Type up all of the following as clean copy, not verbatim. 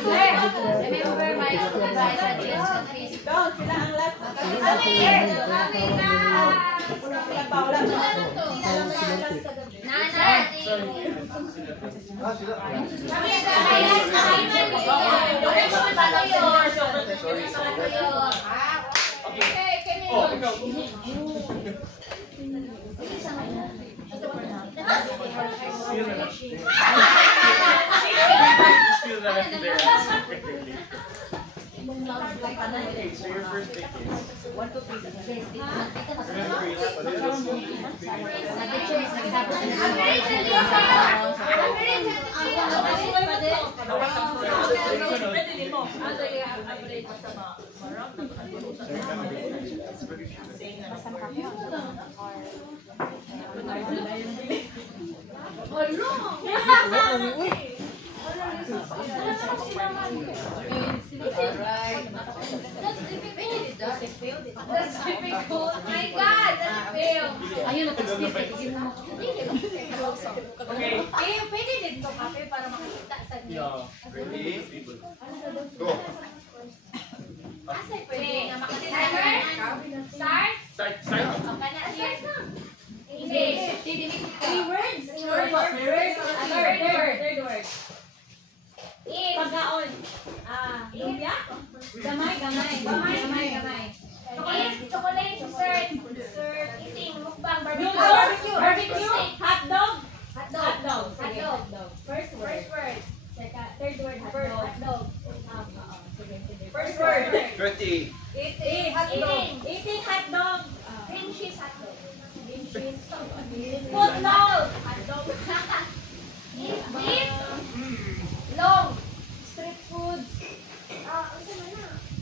Remember my advice at Chris. Doon, sila ang lahat. Okay, so your first pick is 1, 2, 3. That's difficult. Oh my God, that's fail. Ayun, Okay. Pwede din to kape para makakita sa niyo. Ready? Go. Asa pwede nga makakita. Start? Start. Okay na, start na. Hindi. 3 words. Third word. Eat. Pagkaon. Lumpia? Gamay. Chocolate, dessert, eating, mukbang, barbecue, hotdog. First word. Third word, hotdog. First word. 20. Eating hotdog. Green cheese hotdog. Football. Hotdog. Eat. Long. Street food.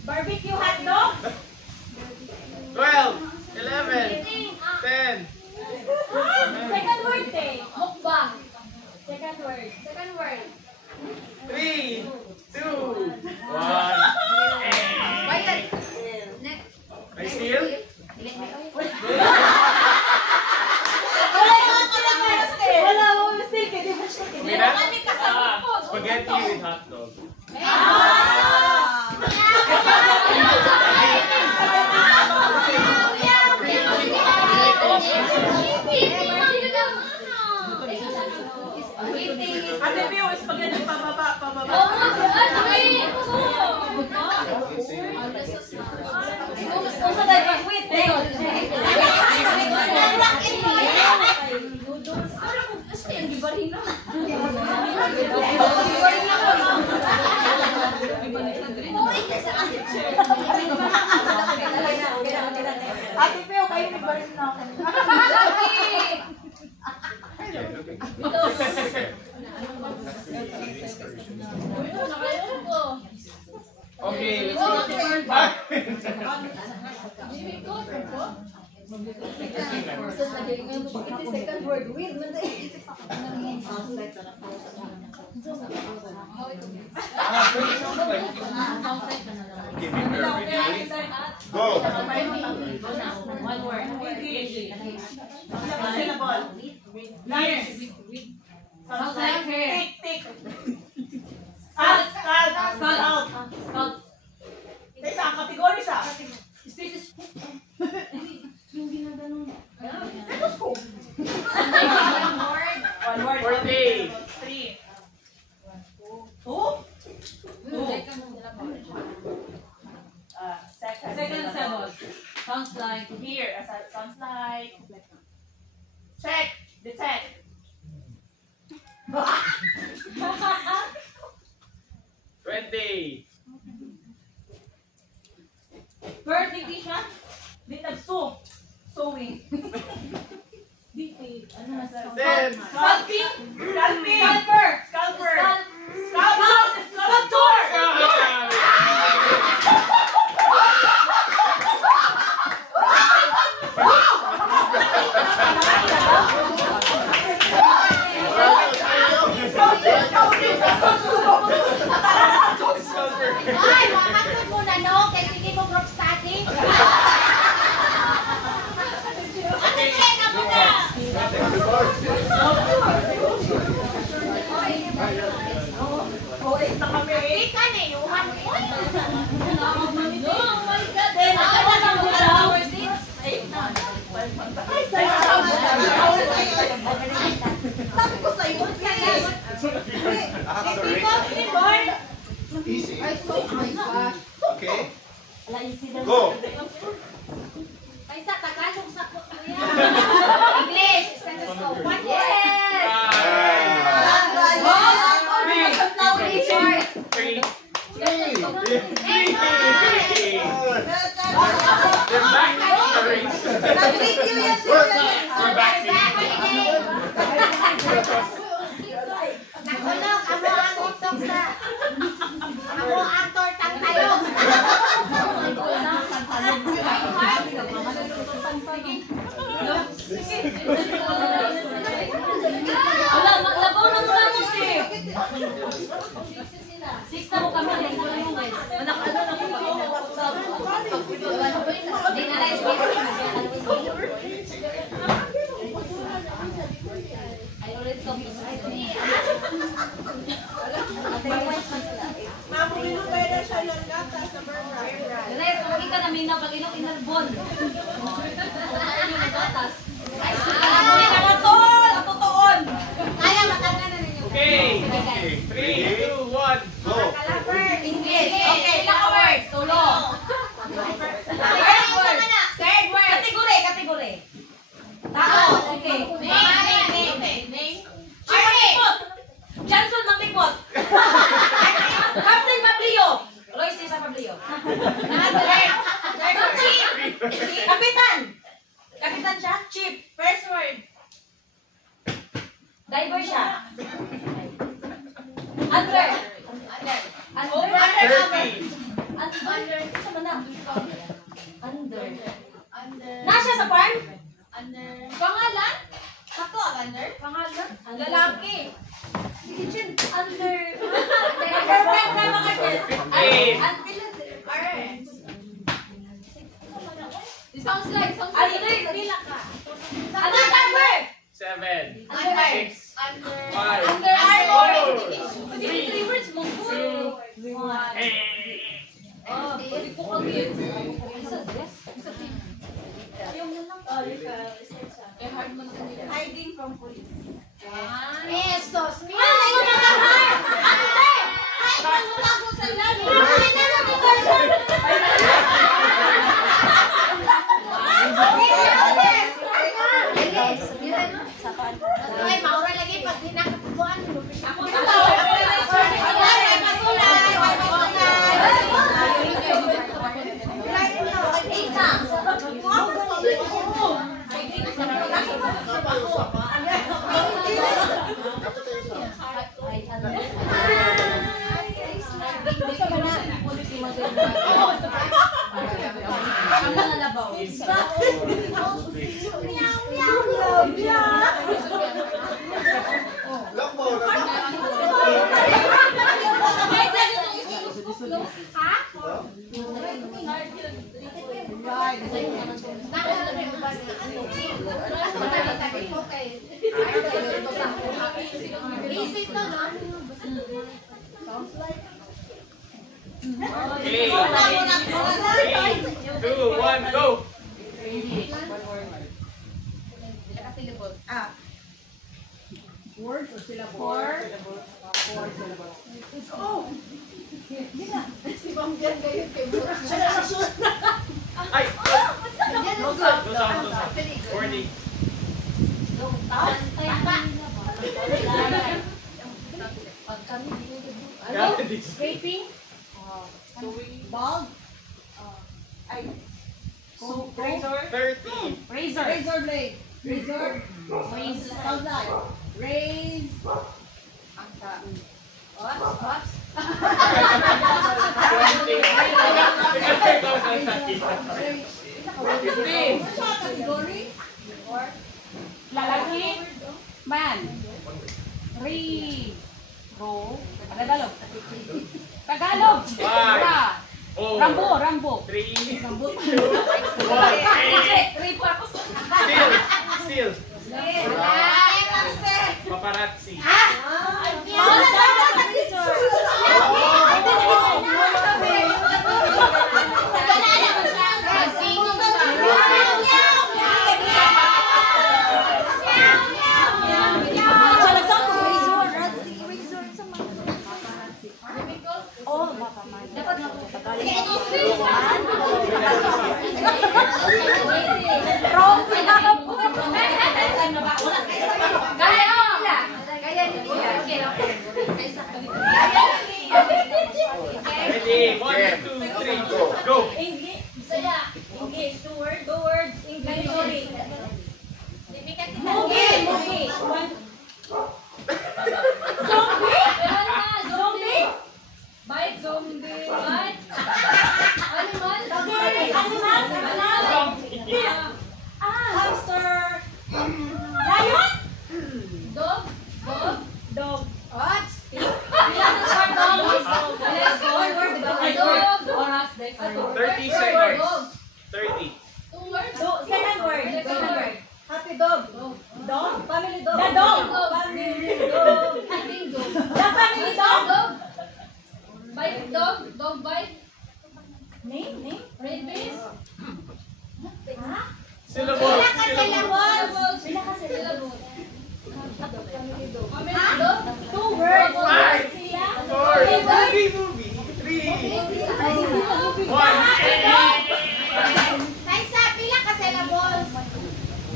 Barbecue hotdog. 12. 11. 10. Second word, mukbang. Second word. 3, 2, 1. Bayad. Are you still? Spaghetti with hot dog. Ate Pio, spaghetti pababa. Ate Pio, kayo nagbarin na ako. Okay, let's go. Second word, with Give me the ready. Go. One word. Liars. Tick. Salt. Isa ang kategory sa. One word. 40. 3. 2. Second syllable. Sounds like here. Sounds like. Check. Detect. 20. Bird, hindi siya? Di tag-sew. Sewing. Ano na sa? Scalping. Scalper. Sculptor. Ay, makakot mo na no, kaya sige mo group study. Ano kaya mo na? Oh, 8 na kami. Chicken eh. Uhan mo. Oh my Sabi ko sa'yo, please. Easy. Oh my gosh. Okay. Go. Ay, sa Tagalog sa English. Stethoscope. What Yes! Three. Hey, They're back in the race. We're back in. nakulog. Amo ang utok sa... Amo ang tortang talong. Wala, labaw na mula mo, Steve. 6 na mo kami. Anak, ano na mo Di na rin I already told you. Mamo, pinupwede siya ng gatas sa burger. Dere, pag ika namin na pag inom inarbon. Ano yung gatas? Ay, nakatol! Ang totoon! Kaya matanda na ninyo. Okay. 3, 2, 1, go. English. Okay, ilang words? Tulo. Third word. Third word. Kategory. Tao. Okay. Name. Mamikot. Johnson Mamikot. Captain Pablio. Roy Cesar Pablio. Chief. Kapitan. Kapitan siya? Chief. First word. Diver siya. Under. Under. 30. Sama na. Under. Under. Nasya sa farm? Under. Pangalan? Sakto, under. Pangalan? Lalaki. Sige, Chin. Under. Perfect na mga kids. Alright. Sounds like. Under. Bila ka. Under cover. 7, Under. 6, Under. 5, Under. 4, Hindi 3 words mo. 1. Oh, pwede ko kami. Isa, yes. Yung lang. Oh, you can. Hard mo na kanila. Hiding from police. Esos. Ay, ito na lang, ha? Ate! Ay, magmutago sa lalim. Ay, na lang ito. Ay, maura lagi pag hinakapuan. Ako na lang. Lock mo. Easy to, no? Okay. 3, 2, 1, go. Word or syllable? Four syllables. Oh! Hindi na. Si Ma'am Jan kayo kay Burak. Ay! Close up. 40. Scraping? Bulb? Ay. Razor? 30. Razor. Razor blade. Razor. Sounds like. Raise. Whoops. 15. Category? Lalaki. Man. Tagalog. Tagalog. Five. Rambo. 3, 2, 1. Still. Paparazzi. Ready? 1, 2, 3, go! English, two words, English. Movie. Zombie. Bite, zombie. Bite. Animal. Hamster. Lion. Dog. Ots. Oras. 30 seconds. 30. Second word. Happy dog. Dog. Family dog. The dog. Family dog. The family dog. Bite dog. Dog bite. Name. Rabies. Syllable. Family dog. Two words. 5, 4, movie. 3, 1.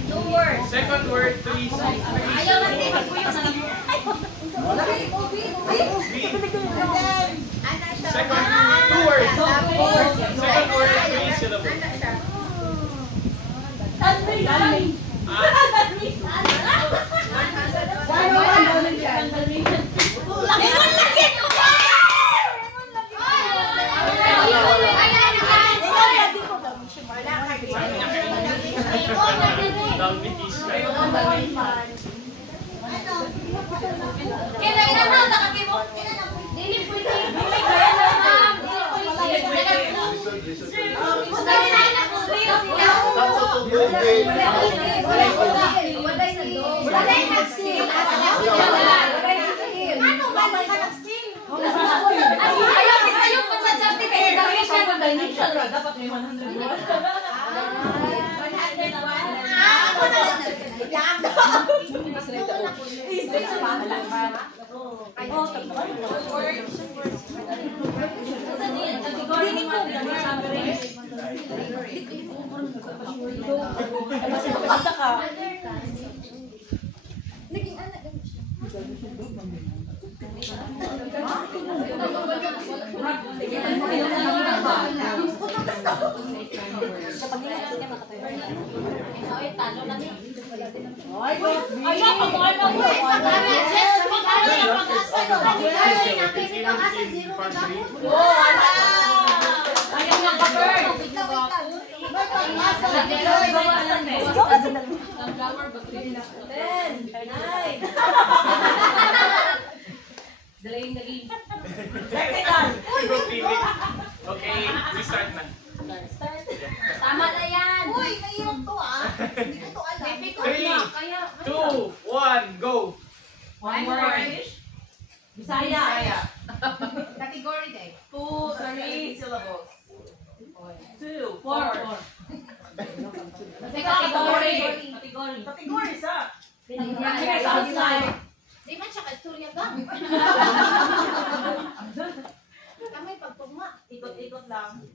Two words. Second word, 3, 6, 3. Ayaw natin. Second, 2 words. Second word, 3 syllables. Dapat may 100 words. Okay, we start na. Tama na yan. Uy, naiyak to ah. Hindi ko to alam. 3, 2, 1, go! One word. Bisaya. Category day. 2, 3 syllables. 2, 4. Category. Category sa. Di man siya kasturya ka. Kamay pagpugma. Ikot-ikot lang.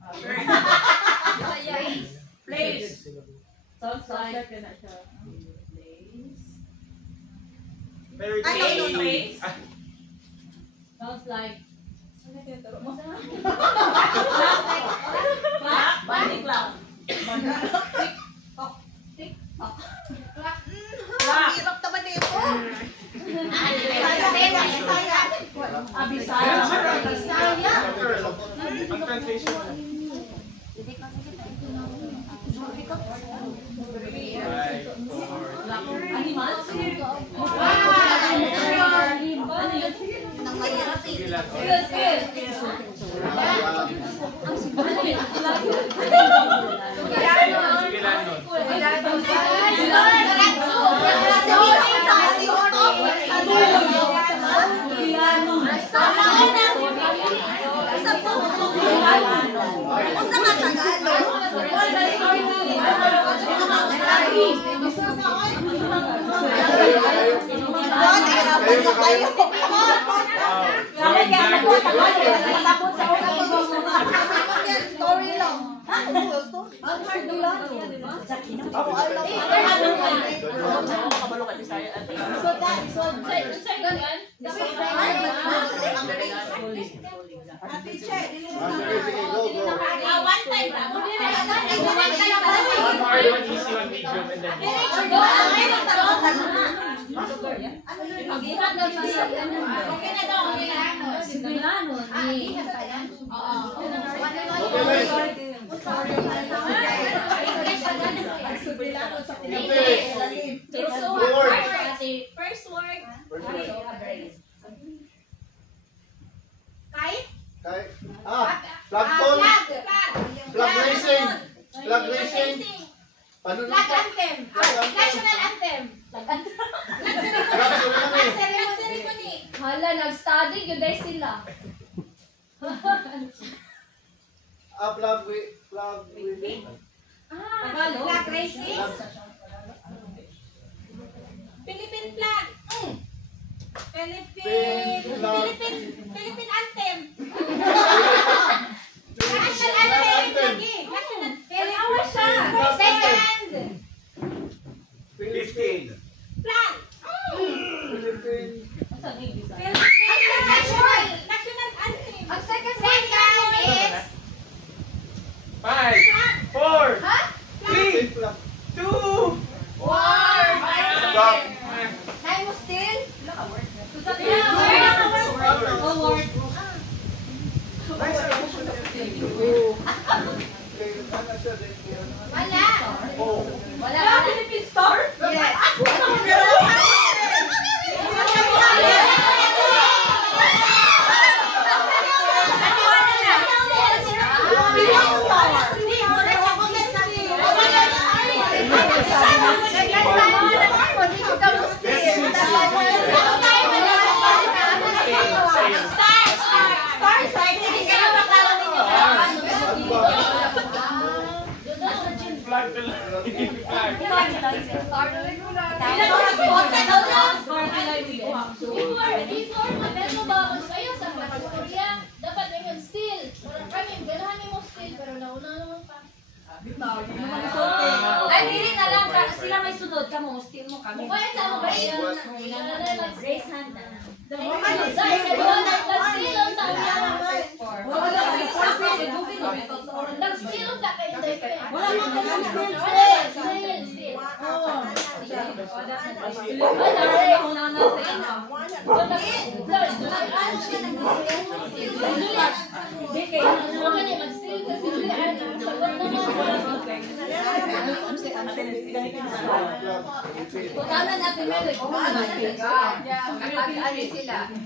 Place. Sounds like. Very Ano yung good. place? Sounds like. Clap. Body clap. Hirap naman nito. Abisaya. Ang translation. Animals? Nang mahirap eh. Ako alam ko. Kabalo ka Bisaya. Sige, go, go. One time. One hard, one easy, one medium, and then Okay na daw. First word. Kite? Flag pole. Flag racing. Flag racing. Ano na? Flag anthem. National anthem. Flag Ceremony. Hala, nag-study yun dahil sila. Flag waving. Flag racing. Philippine flag. Philippine anthem. National anthem. Second. 15. Flag. Philippine. National anthem. Ang second is 5, 4, 3, 2, word. Stop. Time mo still? Wala. Wala. Philippine Star? Yes. flag the line. Flag. Before magano ba kayo sa Korea, dapat may steel. Kami ganahan mo steel pero nauna naman pa. Ay, dili na lang. Sila may sunod ka mo. Still mo kami. Kaya sa mo ba yan? Raise hand na. Putanan natin Mel. Ano sila? 3,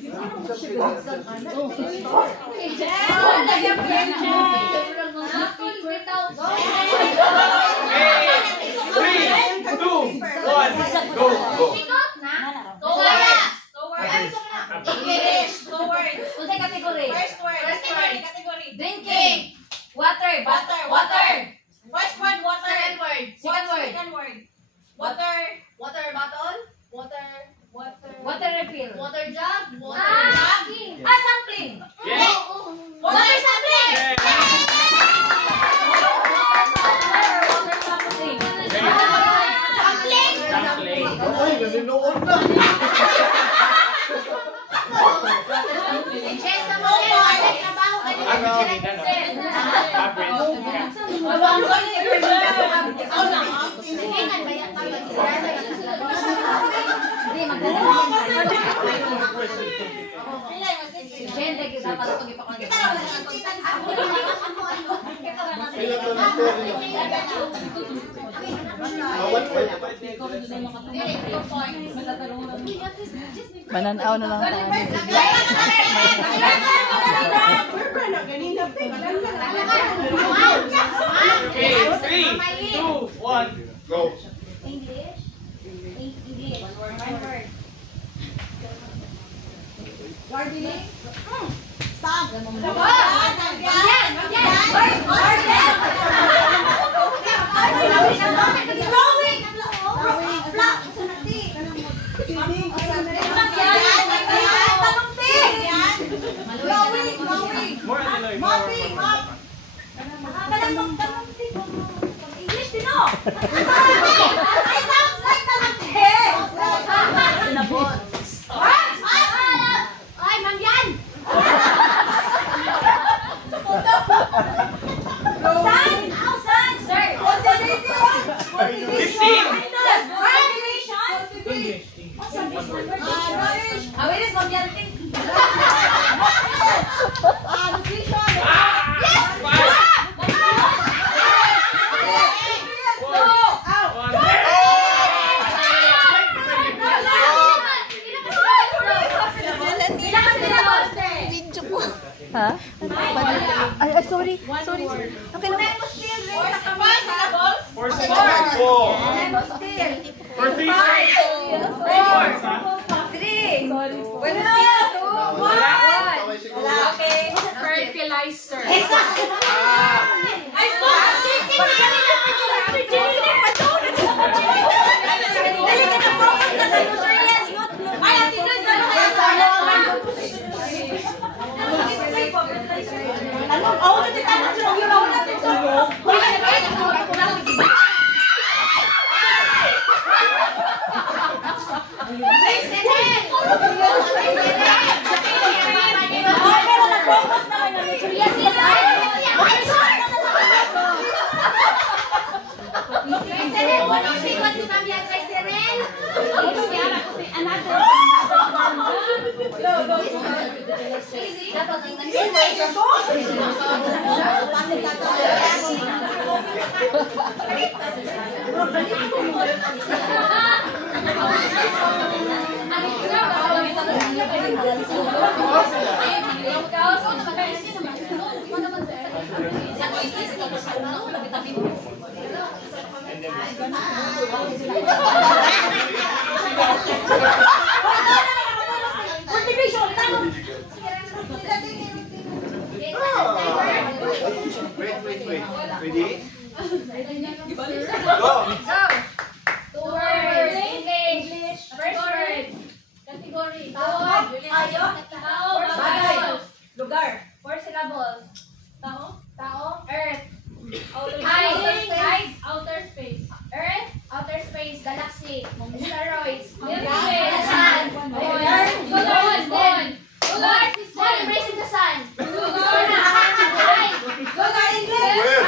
2, 1, go, go. Unsay category? First word. Drinking. Water. Water. First word, water. Second word. Water. Water bottle. Water refill. Water jug. Sampling. Yes. Water sampling. Water sampling. Sampling. Sampling. Ay, nanonood na. Yes, sa mo. Trabaho ka din. Hindi, Gente, kita dapat pag-ipakon. Mananaw na lang. Okay, 3, 2, 1, go. English. One word. Gardening. Stop. More on the sounds like talangke. Sinabot. Ay, ma'am yan. San? San? Sir. Cultivation. 15. Awilis, ma'am yan. Nutrition. Ha? Ay, sorry. Sorry. Okay lang. For 6 straight. 4. For 3 straight. 4. Okay. Fertilizer. Wait. Ready? Go! Two words. English. First word. Category. Tao. Tao. Bagay. Lugar. 4 syllables. Tao. Earth. Ice. Outer space. Earth. Outer space. Galaxy. Asteroids. Milky Way. Sun. Sun. Moon. Sun embracing the sun. Lugar English. Where?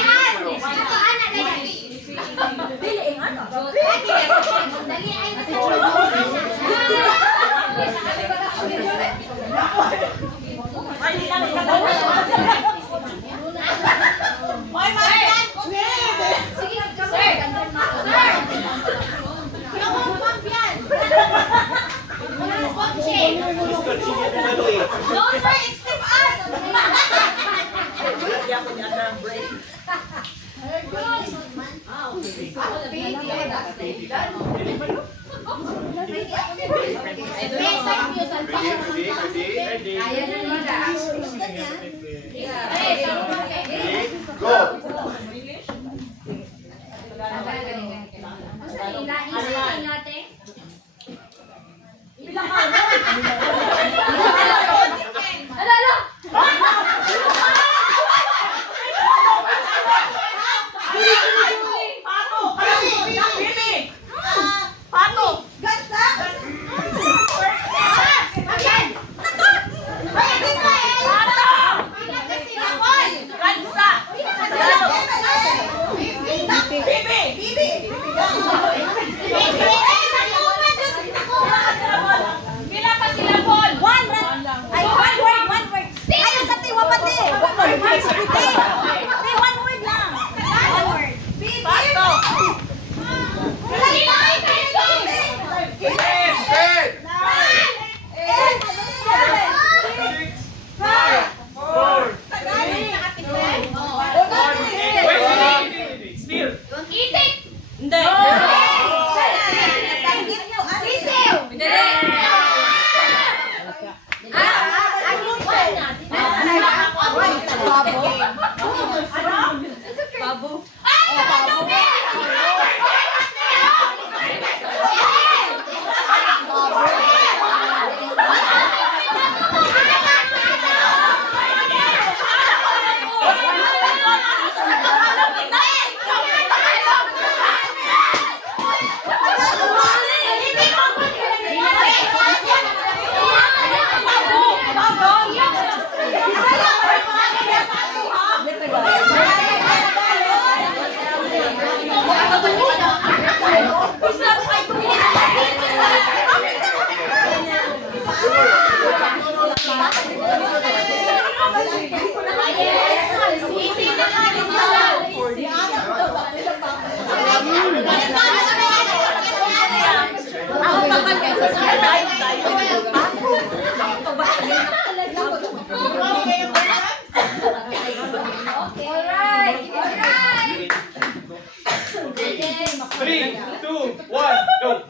Ready? Go! Three, two, one, go.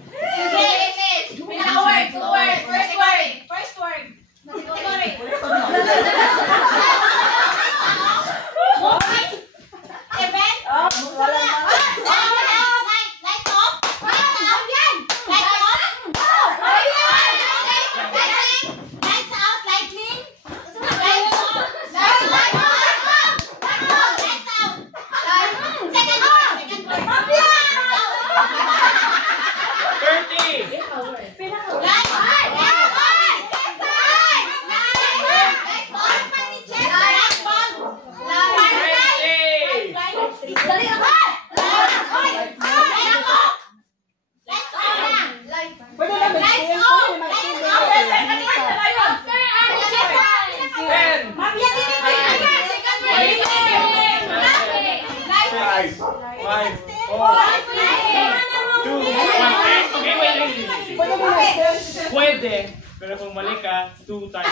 Pwede, pero kung mali ka, 2 times.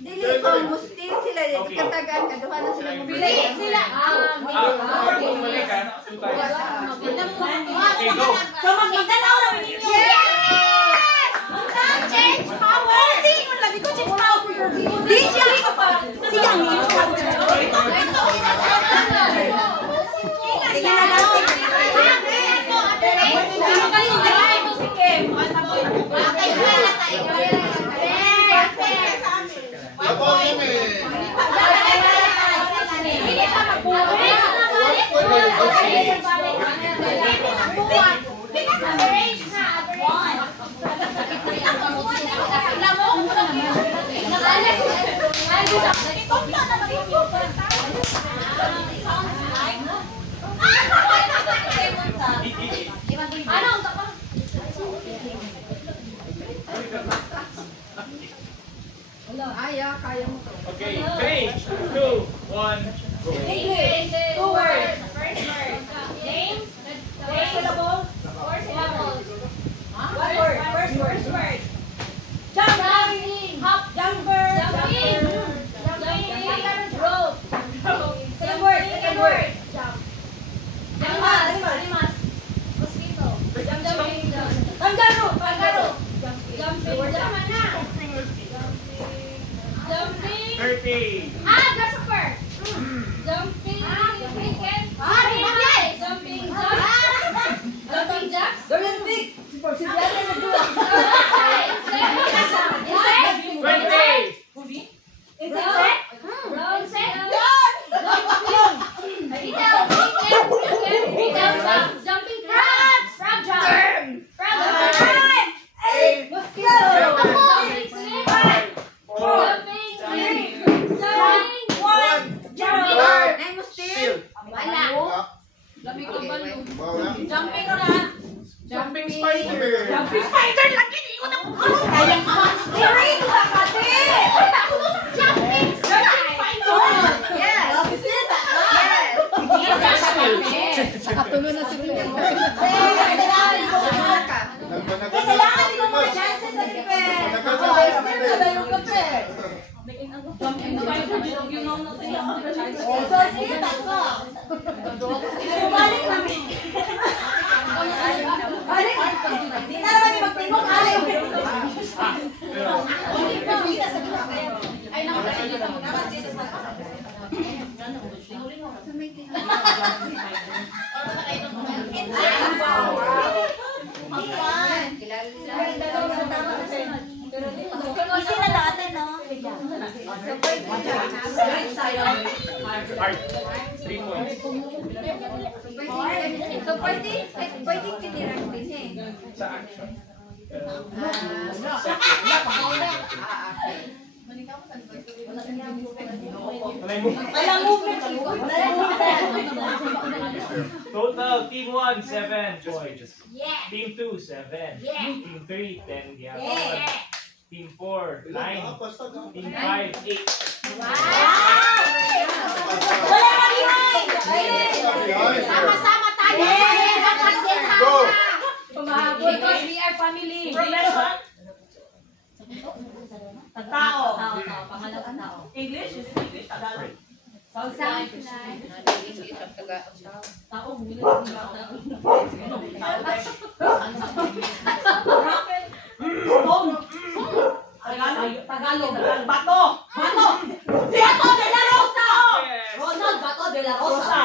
Dili ko mustin sila dito katagan kaduha na sila mobili sila. Kung mali ka, 2 times. Okay, go. So magtanaw na ninyo. Yes! Change power. Sino lagi ko change power? Di siya pa. Siya ni. Sige na lang. Okay, 3, 2, 1, go. English. 2 words. First word. Name. 4 syllables. 4 syllables. One word. First word. Jumping. Hop. Jumper. Jumping. Rope. Second word. Jump. Animal. Mosquito. Jumping. Kangaroo. Jumping. 30. Grasshopper. Jumping. Cricket. Jumping jacks. Golden Big. Si Diana na dua. 20. Jumping crabs. Frog jump. Jumping spider. Lagi di ko na po. Kayang monster. Nakatulo na si Bill. Kailangan din mo mga chances sa defense. Balik kami. Di na naman yung magtimok. Ay, Isi na natin, no? Art. 3 points. So, pwede tinirang din eh. Sa action. Walang movement. Total Team 1, 7 points. Yeah. Team 2, 7. Yeah. Team 3, 10. Yeah. Yeah. Team 4, 9. Team 5, 8. Wow. Wala kang behind! Sama-sama tayo. Go! Pumahabol because we are family. Profession. Tao. Pangalawang tao. English? Is it English? Tagalog? Sounds like tao. Stone. Tagalog. Bato. Bato. Si Bato de la Rosa. Yes. Ronald Bato de la Rosa.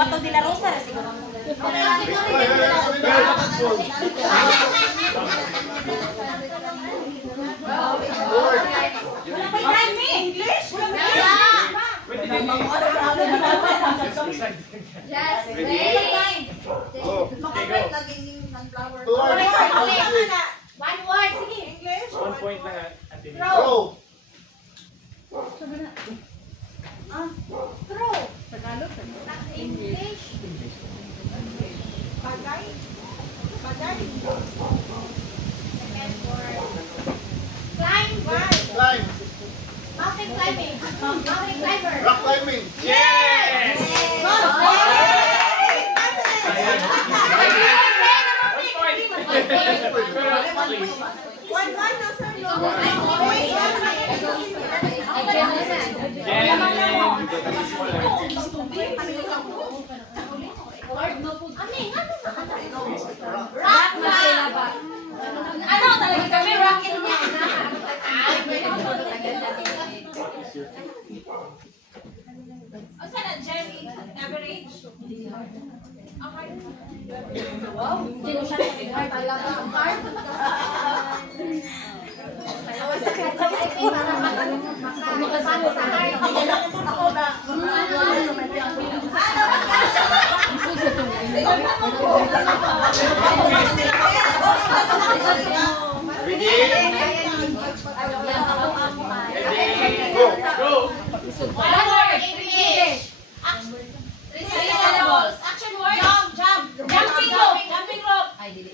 Bato de la Rosa. Just Ready? Go. one word. Sige. English. 1 point lang. Ate. Go. Throw. English. Climb. Climb. Mountain climbing. Mountain climber. Rock climbing. Yes! 1 Ano talaga kami rocket niya. Saan na, Jerry? Average? Wow, hindi mo siya nag-heart. Ready? Go. Go! One word. English. Three syllables. Action word. Jump. Jumping rope. Jumping rope.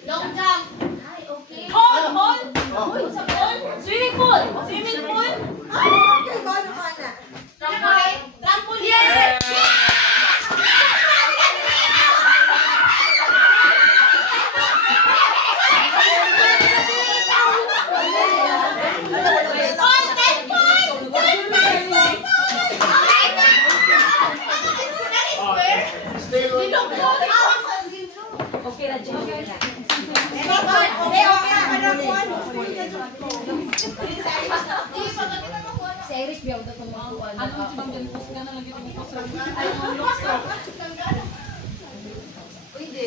Long jump. Ay, okay. Hole. Hole. Swimming pool. Swimming pool. Trampoline. Trampoline. Yes! Stay low. Okay na, Jim. Si Irish Biyaw daw kung makuha. Pwede.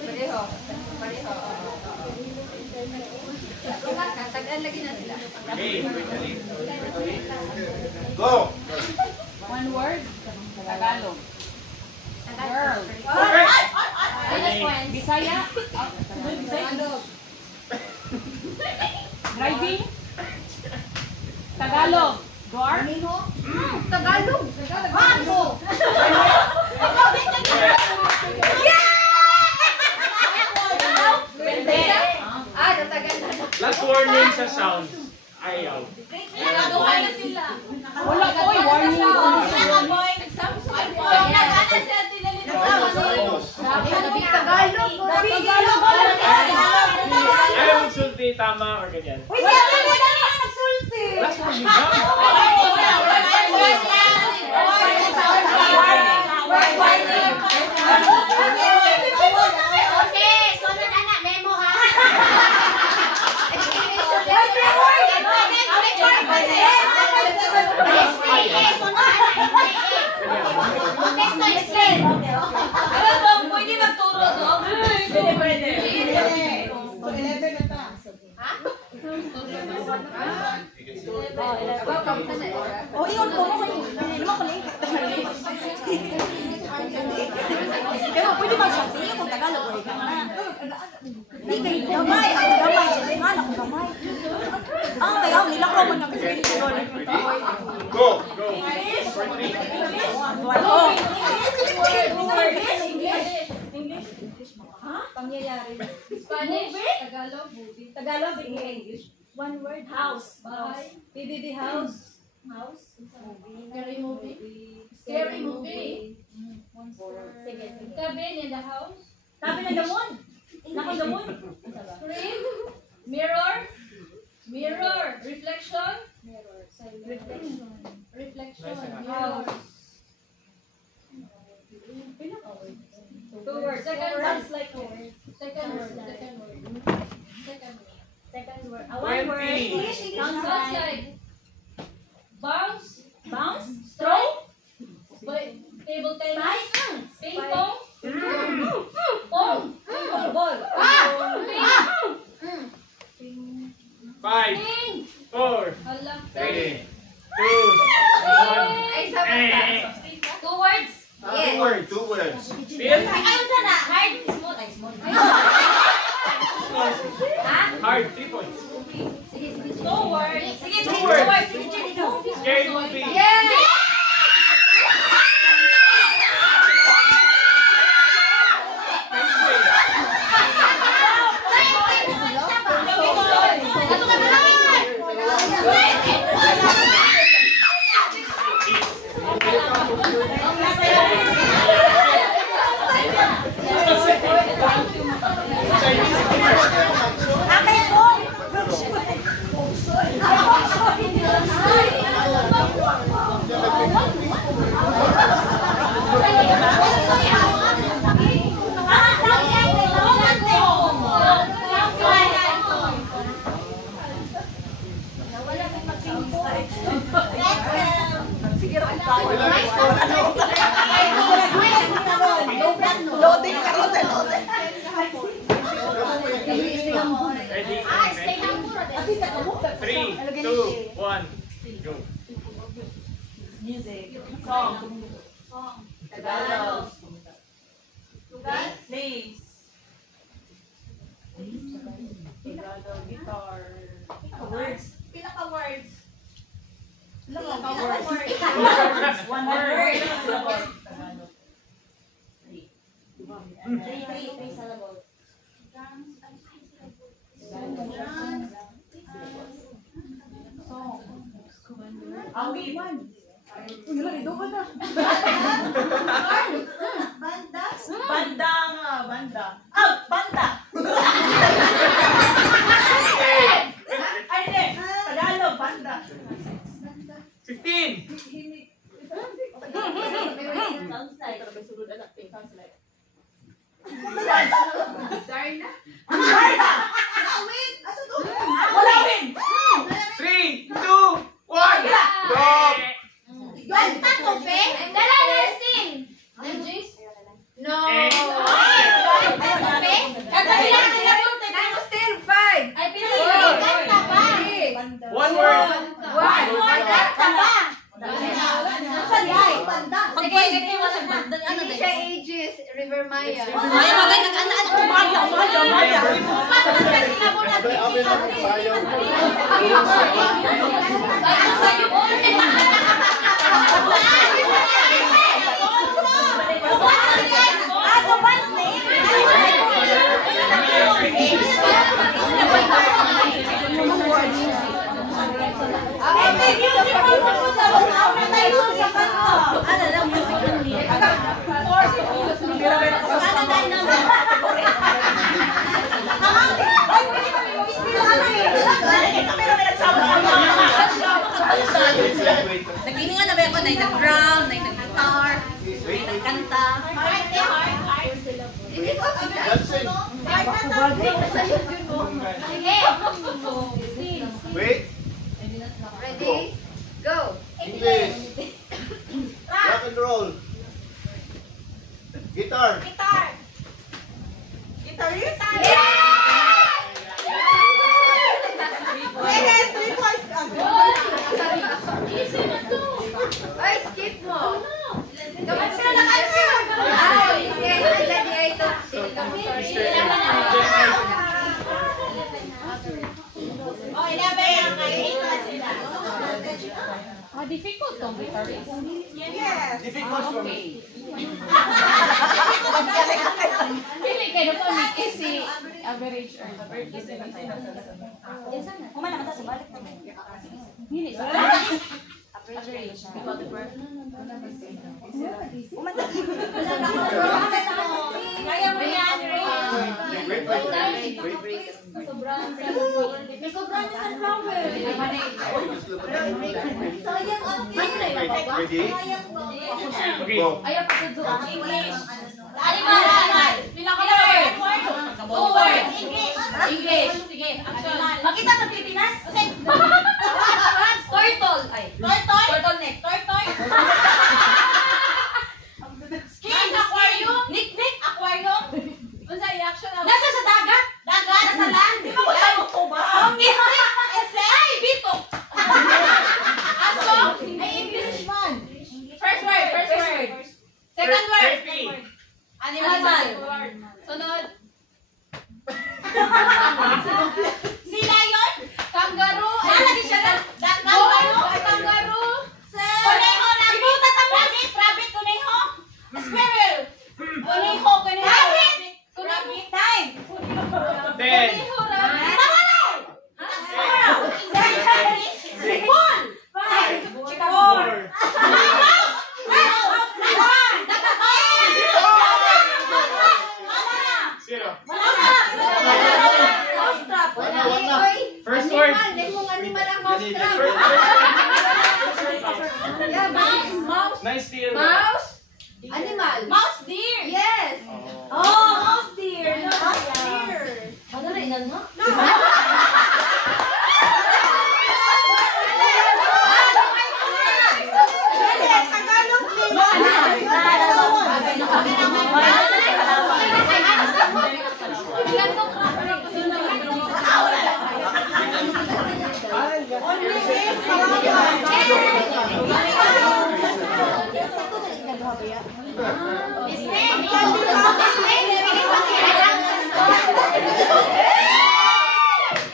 Pareho. Tagaan lagi na sila. Okay, Go. One word, Tagalog. Girl. Bisaya. Driving. Tagalog. Dwarf. Tagalog. Bago. Natagal na. last warning sa sound. Ayaw. Nagawa na sila. Wala ko eh, warning. Ayaw magsulti, tama or ganyan. Last warning ba? Okay, so na memo ha. Okay, Oh, iyon ko mo kayo. Hindi naman ko lang. Pero pwede ba siya? Hindi kung Tagalog ay gamay. Hindi kayo gamay. Ang gamay. Hindi nga ako gamay. Ang kaya nila ko man ang sige ko. Go! English. Ha? Pangyayari. Spanish, Tagalog, movie. Tagalog, English. One word. House. Bahay. PBB house. Scary movie. Scary movie. Cabin in the house. Sabi na damon. Nakadamon. Screen. Mirror. Mirror. Reflection. Reflection. Mirror. Two words. Second word. Sounds like a word. Second word. Second word. Second word. Second word. One word. English. Sounds Sounds like like bounce. bounce. Throw. Table tennis. Spike. Ping pong. Pong. Ball. Five, Ping. 4, Hala. 3, 2, 1. Two words. Two words. Still? Ayun sana. Hard. Small. Ay, small. Hard, 3 points. Two words. Sige, Two two words. words. Sige, Jenny. Scary movie. Yeah. Akay po. Loading ka ron, loading. Ready? 3, 2, 1. Go. Music. Song. Tagalog. Names. Tagalog guitar. Words. Pinaka-words. Pinaka-words. One word. Syllable. Tagalog. Three syllables. Awit. Banda. Banda. Ay, hindi. Tagalog, banda. 15. Sounds like. Sounds like. Wala win. 3, 2, 1. Go. No. One word. River Maya. Nagkiningan na ba ako na nag-drum, na nag-guitar, na nagkanta. Wait. Ready? Go. English. Rock and roll. Guitar. Guitarist? Difficult tong guitarist. Yes. Difficult for me. Pili kayo to ni easy average or easy. Kumana ka sa balik na mo. Hindi sa average. Kaya mo yan, Ray. Sobrang Sobrang sa flower. Ready? Okay. Go. ayaw pa to do. English. Animal. Word. Two words. English. Sige, action. Makita sa Pilipinas? Turtle. Ay. Turtle neck. Turtle. Skin. Aquarium. Nick. Aquarium. Unsa reaction ang Nasa sa dagat. Nasa land. Di ba ko siya mo ba? Ay, bitok. Aso. Ay, Englishman. First word. Second word. Animal. sunod? Si lion. Kangaroo. Nalagi siya na. Kangaroo. Kuneho. Rabbit. Kuneho. Squirrel. Kuneho. Rabbit. Time. 10. Tama na. Bull. 4. Zero. First word. Animal ang mouse trap. First Yeah, mouse. Nice deal. Mouse. Animal. Mouse deer. Yes. Oh, mouse deer. Mouse deer. Madali na no?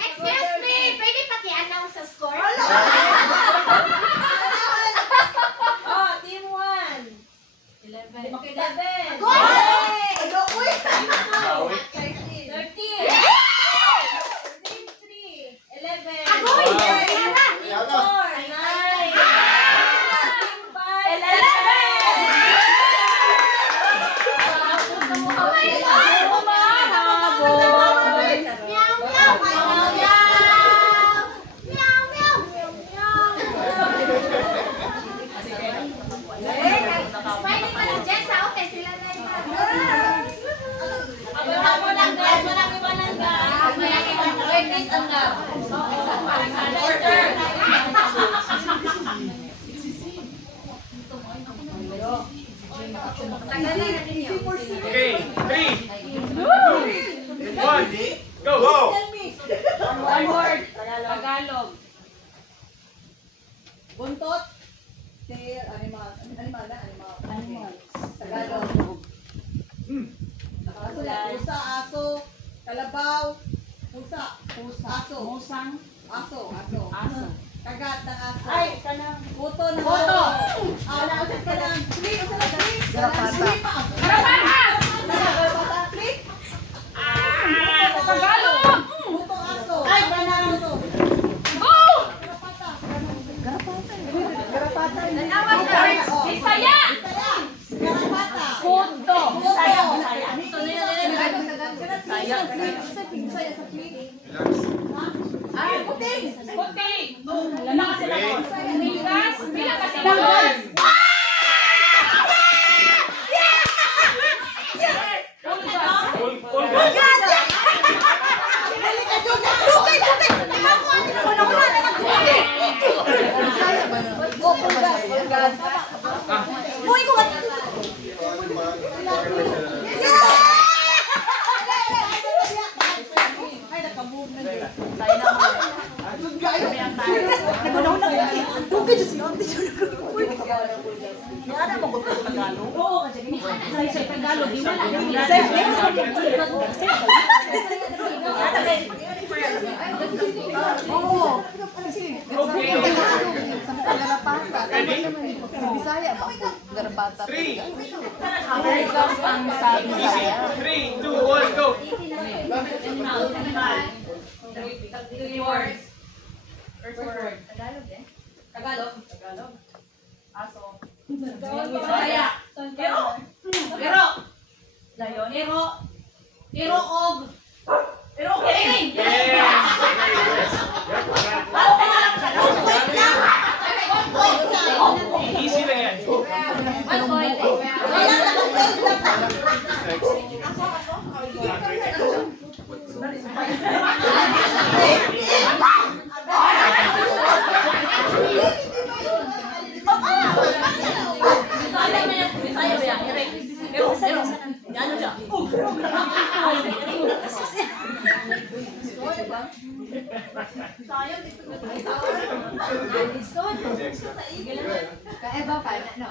Excuse me, pwede paki-announce sa score? Oh, team 1. 11. Go! 10 Bisaya ba po? Garbata. 3. American ang sa Bisaya. 3, 2, 1, go! Three words. First word. Tagalog. Aso. Bisaya. Pero. Layon. Pero kiling. Easy lang yan. Kaeba pa na, no?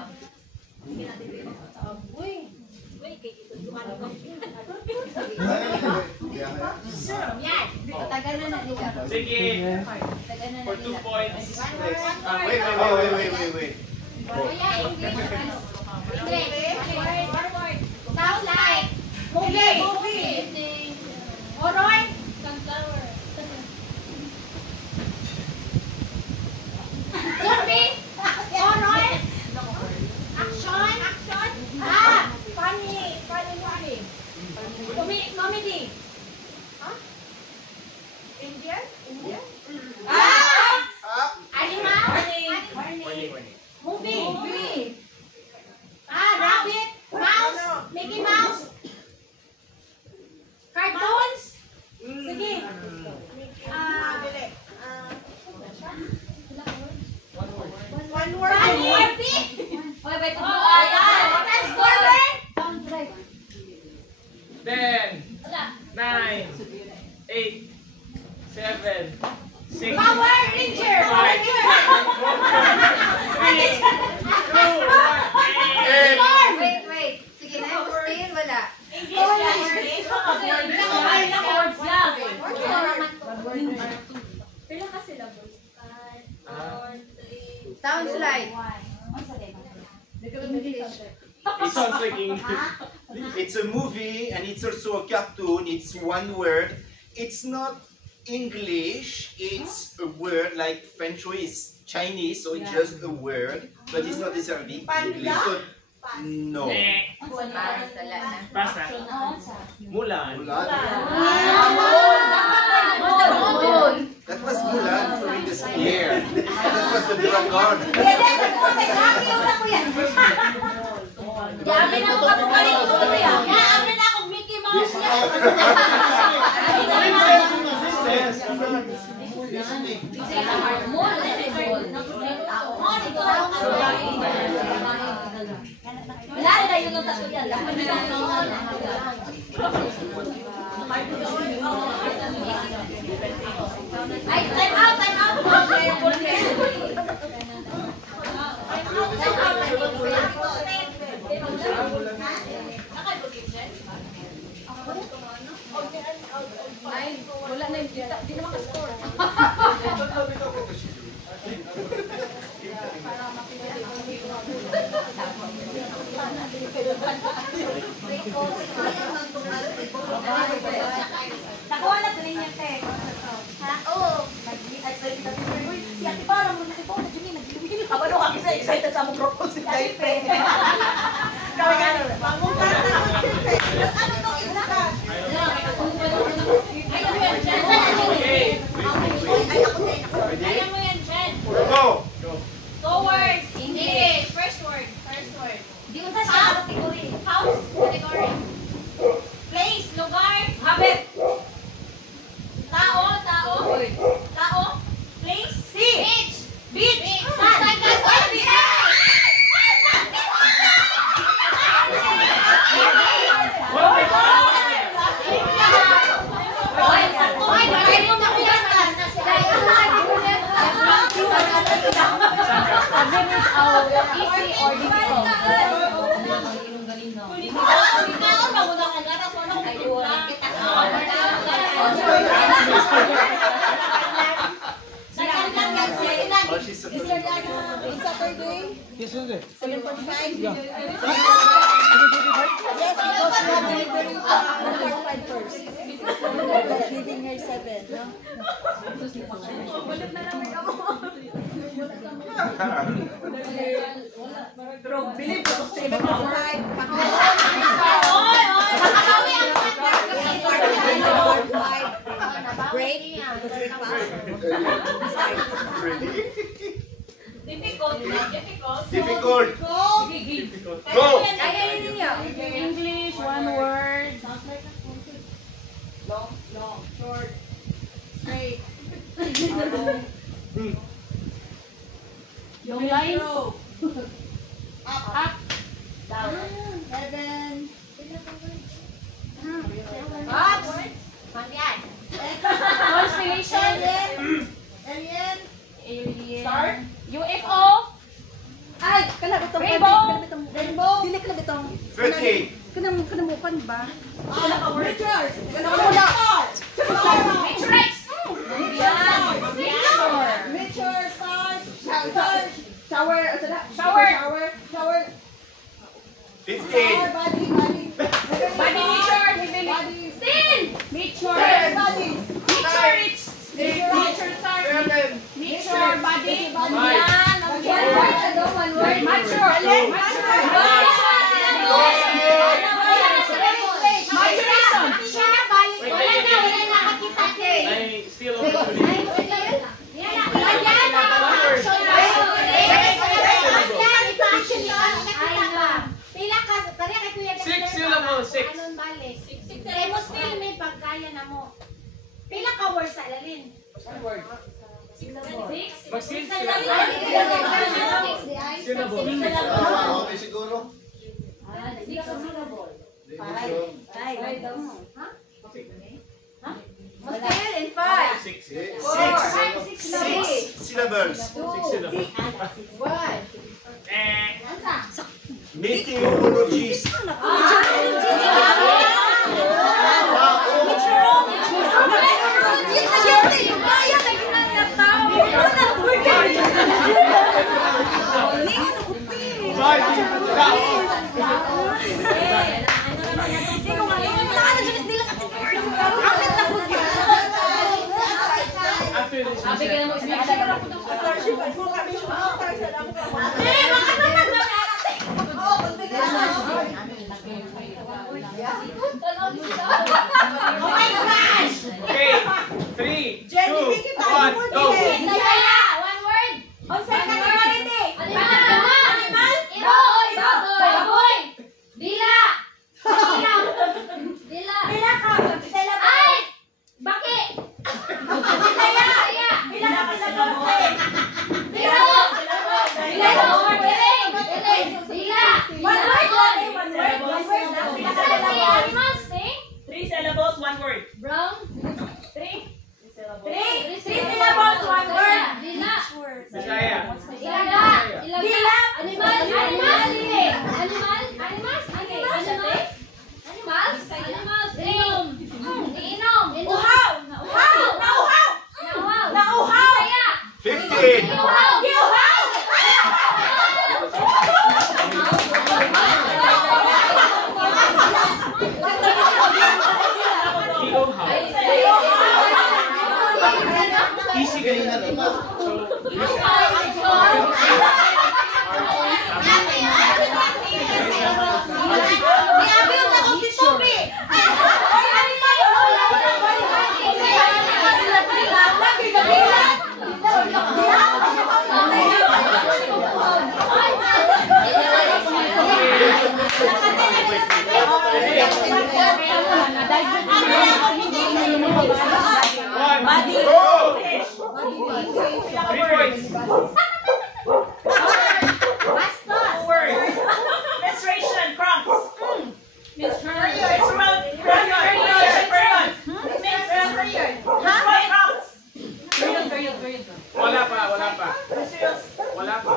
Tagal na nila. Sige. Tagal na For 2 points. Wait. Sound like movie. Oroy. Sunflower. Zombie. Oroy. Action. Funny. Comedy. Indian. Animal. Movie. Rabbit. Mouse. Mickey Mouse. Cartoons. Sige. One word. Transformer. 10, Wala. 9, 8, 7, 6, Power Ranger. 5, 4, 3, 2, 1, Wait. Sige na, stay wala. English. Sounds like. It sounds like English. It's a movie and it's also a cartoon. It's one word. It's not English. It's a word like French is Chinese, so it's just a word, but it's not necessarily English. So, no. Pass na. Mulan. Mulan. That was Mulan throwing the spear. That was the dragon. Amin ako kapag amin ako Mickey Mouse. Wala yun ang tatlo yan. Ay, time out. Ay, wala na yung dita. Di naman ka-score. Nakuha na ito ninyo, te. Ha? Oo. Si Ate Parang mo nakipo na dyan nag-iwin. Abano kami sa excited sa mong propose si Taipe. Kami gano'n. Mangungkata mo si Taipe. Ano itong isa? Ay, ano yan, Jen? Ayan mo yan, Jen. Go. 2 words. English. First word. Di mo sa siya category. House. Category. Place. Lugar. Habit. Tao. Place. Beach. Sun. Easy or difficult? Oh, she's a Saturday? Yes, because we are delivering part 5 first. That's leaving here 7, no? Believe ko, 7 to 5. Break. Difficult. Go. English, one word. Long, short, straight. Yung line. Up, down. 7. Constellation. Alien. Alien. Start. UFO. Ay, kana bitong Rainbow. Rainbow. Dili kana bitong. 13. Kana mo pan ba? Kana ka word. Richard. Kana mo Matrix. Nature, stars, shower, shower, 15. body, Body nature. body, Still. Nature. body, Nature. It's nature. Nature. Body. Yan. one word, Mature. Ay, still okay. Six syllables, six. Kaya mo still may pagkaya na mo. Pila ka words sa lalin? Mag-six Okay, siguro. Six. Six syllables. Six syllables. Meteorologist. Okay, 3, 2, 1, go! Three syllables, one word. Brown. Three syllables, one word. Bisaya. Ilaga. Ilaga. Animal. Animal. Animal. Animals. Animals. Animals. Inom. Inom. Uhaw! Uhaw! Nauhaw! Nauhaw! Bisaya. 15. Iuhaw. Iuhaw! Easy kanina. Go! 3 points. Words. Menstruation, cramps. Wala pa.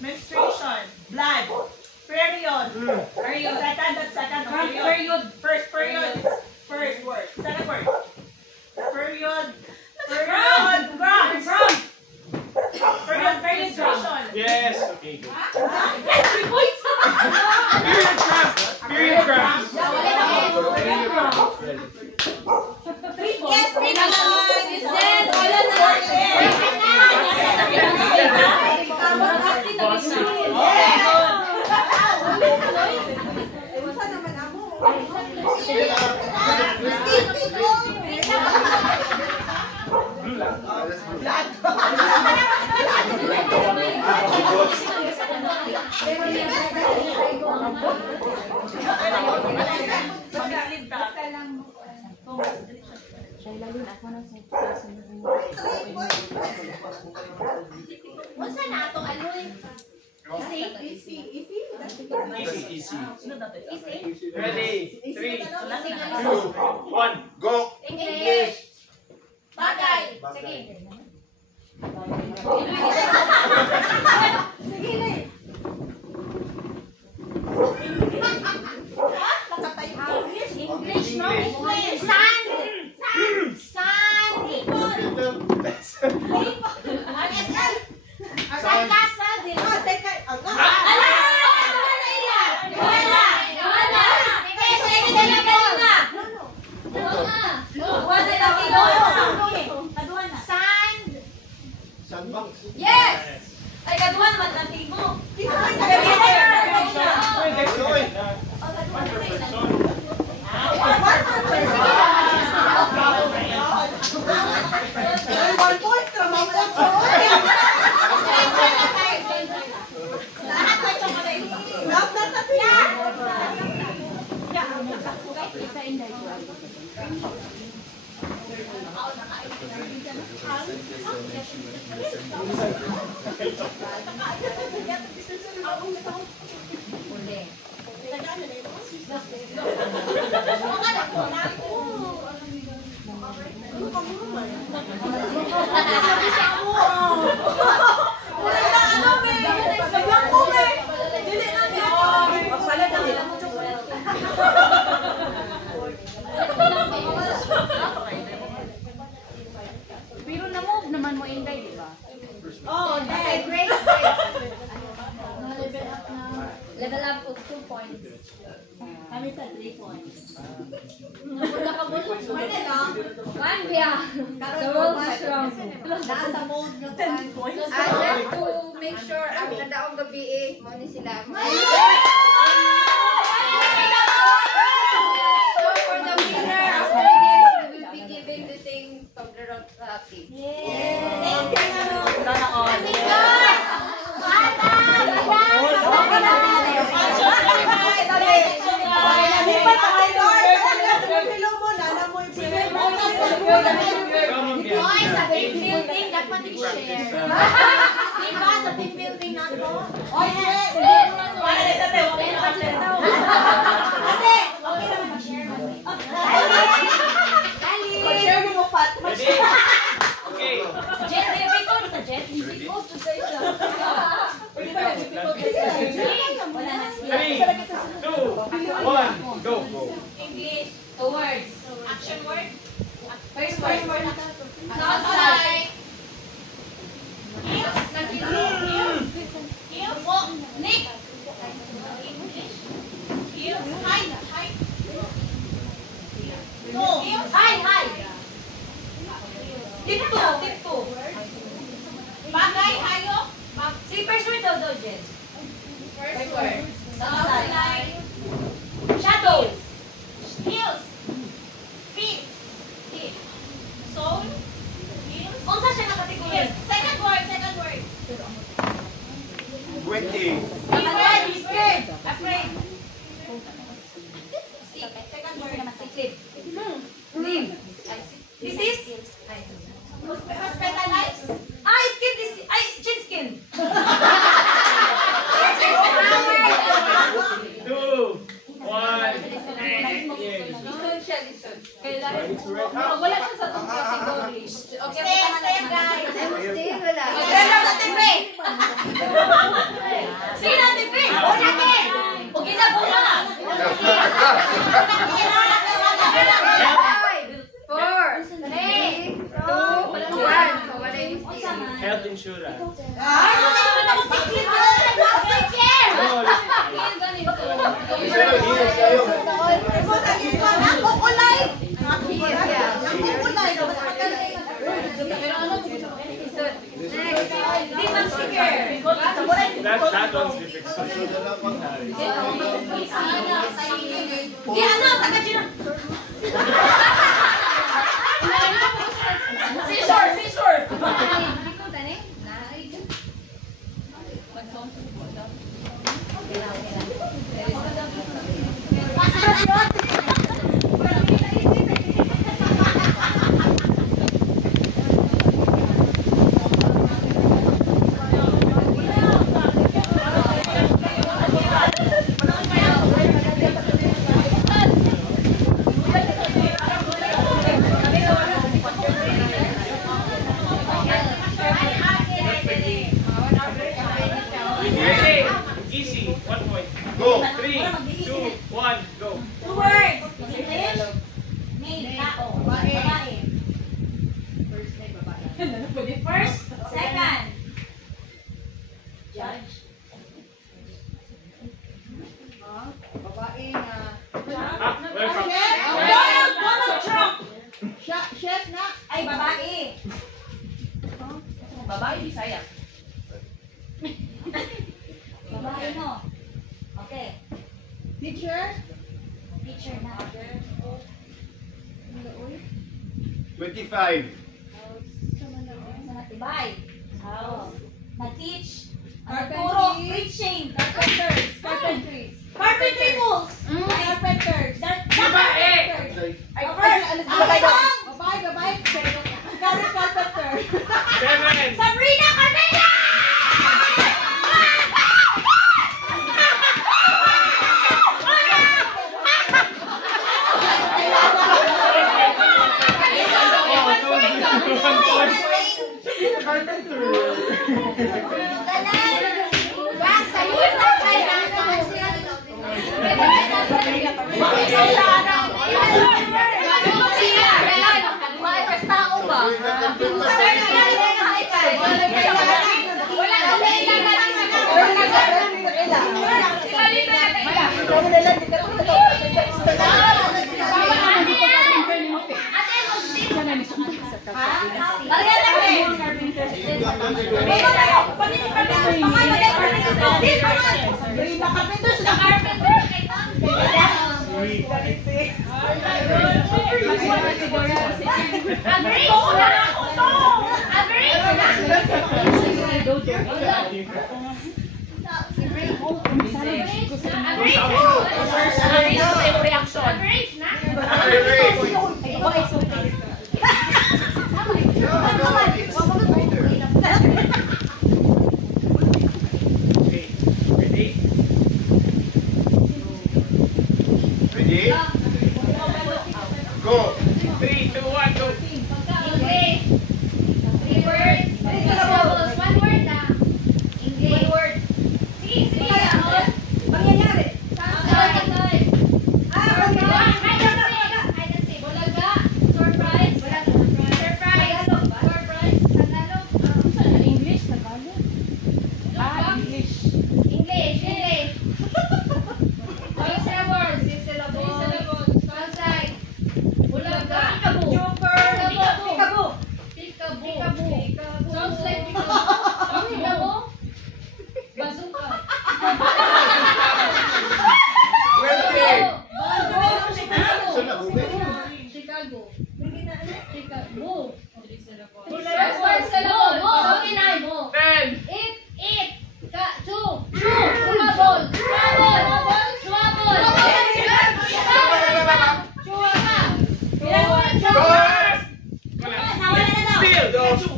Menstruation, blood, period. Second period. First period. First word. Second word. Period. Period. Menstruation. Yes, okay, good. Unsa na atong aloy? Easy. Easy. Ready? 3, 2, 1, Go. English. Bagay. Sige. English, no? English. Sand. Sandcastle. Sandbox. Yes! Ay, kaduhan naman natin mo. Pero na-move naman mo Inday, di ba? Oh, Okay, then. great. Level up na. Level up of 2 points. Kami sa 3 points. Wala ka mo. Pwede lang. One biya. The world is strong. Nasa mode ng 10 points. Just to make sure ang nadaong gabi mo ni sila. So for the winner after this, we will be giving the thing from the rock team. Thank you. Sana all. Oy, sa team building, dapat i-share. Diba, sa team building nato? Oy, Share mo pat. Ready? Okay. Jet, difficult sa Jet. Difficult to say siya. Wala na 3, 2, 1, go. English. 2 words. Action word. First word. Sounds like Heels. Heels. Nick. English. Heels. Hide. Heels. Hide. Tipto. Bagay, hayop. Si first word daw, Jen. first word. Sounds like shadows. Heels. Feet. Soul. Heels. Unsa siya nga kategory? Second word. 20. Be scared. Afraid. Second word. Sick. Name. Disease. Hospitalized. Skin disease. Chin skin. 2, 1, Wala siya sa itong category. Okay, Stay, guys. Still wala. Magdala sa TV. Sige na, TV. Una natin. Huwag ginagawa. 5, 4, 3, 2, 1. So wala yung still. health insurance. Ay, so tayo naman ako sa clip. Oh, that one's difficult. Di ano, taga dyan. Seashore. yes na. Ay, babae. Babae, Bisaya. Babae mo. Okay. Teacher? Teacher na. 25. Sa matibay. Oh. Na-teach. Carpentry. Turo. Preaching. Carpenters. Carpentry. Carpentry rules. Carpenters. Babae! Ay, first. Babae. Karen Carpenter. 7. Sabrina Carmela! Ready? Go. 3, 2, 1, go.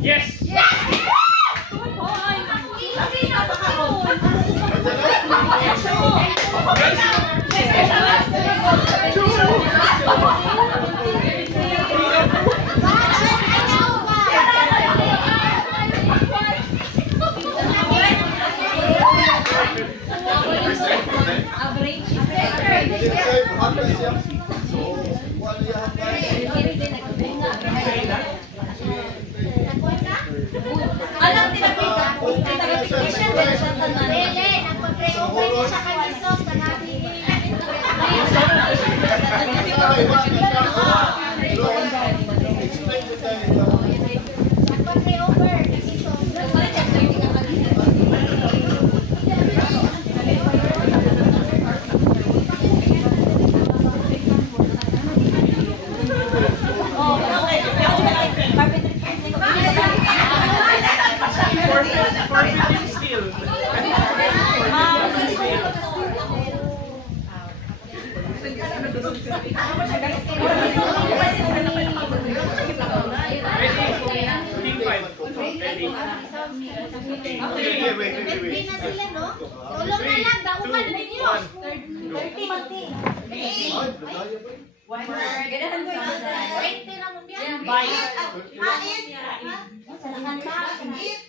Yes!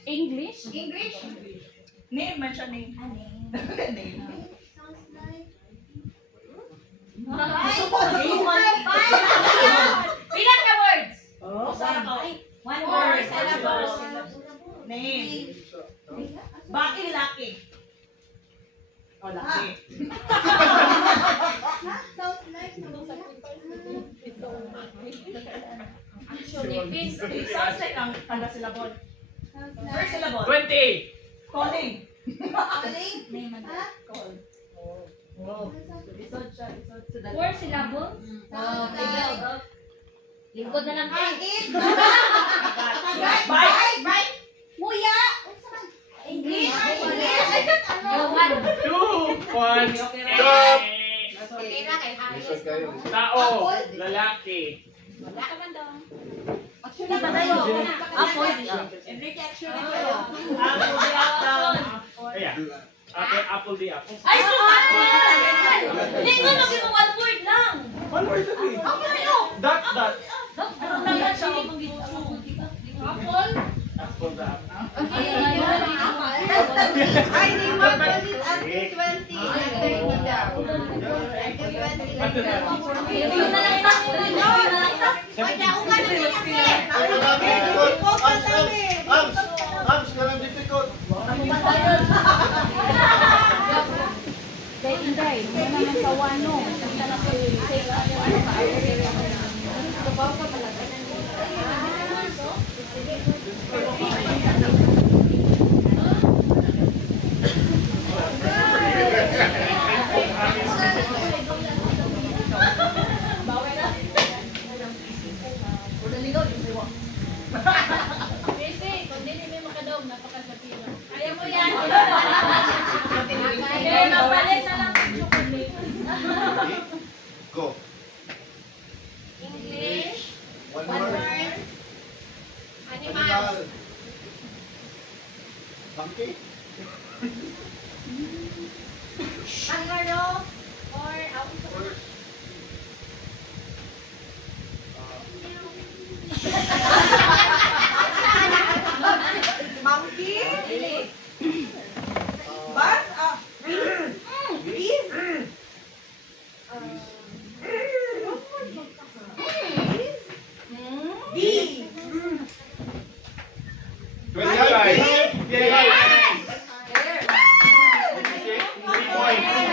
English? Name man siya, name. Name. Bilang ka words. Oh, One word. name. Baki, laki. Oh, laki. It sounds like ang syllable. First syllable. 20. Calling. Four syllables? Lingkod na lang. Bye. Muya! English. Johan. 2 points. Stop. Okay na kay Lisod kayo. Tao. Lalaki. Action na tayo. Apple. Enrique, action na tayo. Ayan. Apple the apple. Ay, hindi ko maging mo one word lang. One word lagi. Dot. Ano naman siya? Apple. Apple the apple. Ay, di mo ulit until 20. Until daw. Until 20. Yun na lang ito. Ay, ako ka na niya. Ams, karang difficult. Inday, mo naman sa wano. Basta na sa ano ka area. Kabaw ka talaga. Kasi, kung hindi may makadaog, napakasapino. Kaya mo yan. Okay, mapalit na lang ang chocolate. Go. English. One One word. word. Animal. Animals. Monkey. Kangaroo. Or, Or, Monkey? Bus? Bees? Bee? 25. Yay! 3 points.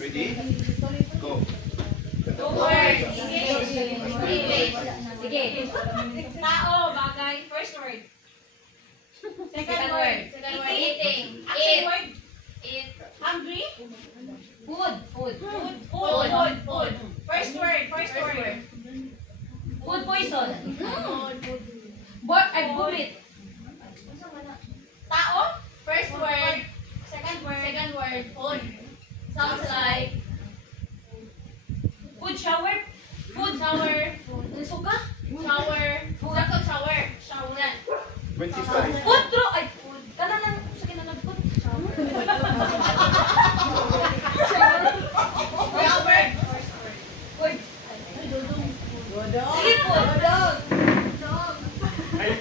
Ready? Go. Sige. Tao, bagay. First word. Second word. Eating. Action Eat. word. Eat. Hungry? Food. Food. First word. Food poison. Vomit. Tao? First word. Second word. Food. Sounds like food shower. Suka? Shower. 25. Food throw. Ay, food. Kana lang sa kinanag food. Shower. Food.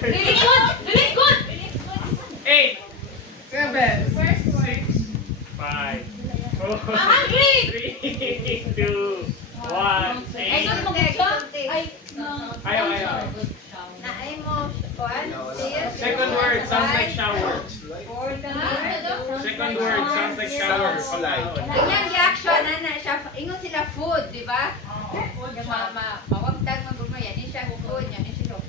Dili good. 8, 7. First word. 5, 4, Hungry. 3, 2, 1. Ay, saan mo Ay, no. Ayaw. Naay mo. Kuan? Second word sounds like shower. Second word sounds like shower. Kanyang reaction na siya. Ingon sila food, di ba? Mawagdag magumay. Yan siya food. Yan siya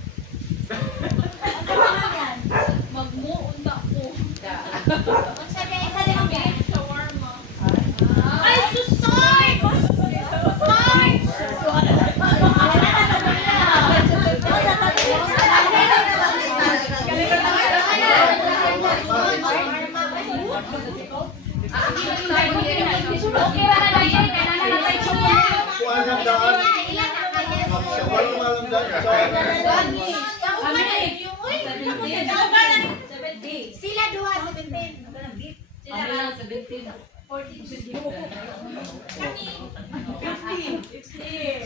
Sila duha 17. Sila 17. 14. 15. It's clear.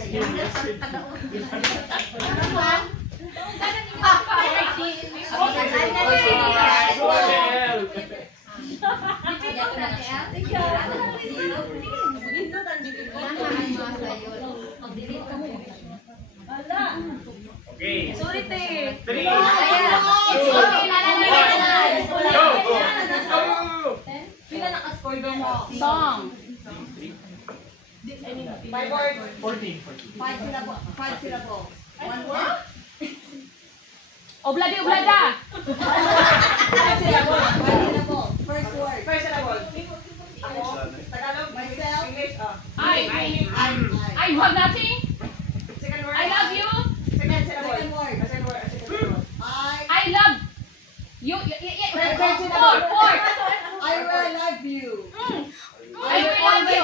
Okay. Sorry, te. 3, 2, 1. Go! Pila naka-score doon mo? Song. 5 words. 14. 5 syllable. 1 word. Obladi, oblada. 5 syllable. First word. First syllable. Ako. Tagalog. Myself. English. I have nothing. Second word. I love you. Second syllable. Second word. Second word. I love you. Third syllable. Fourth. I will love you. I will love you.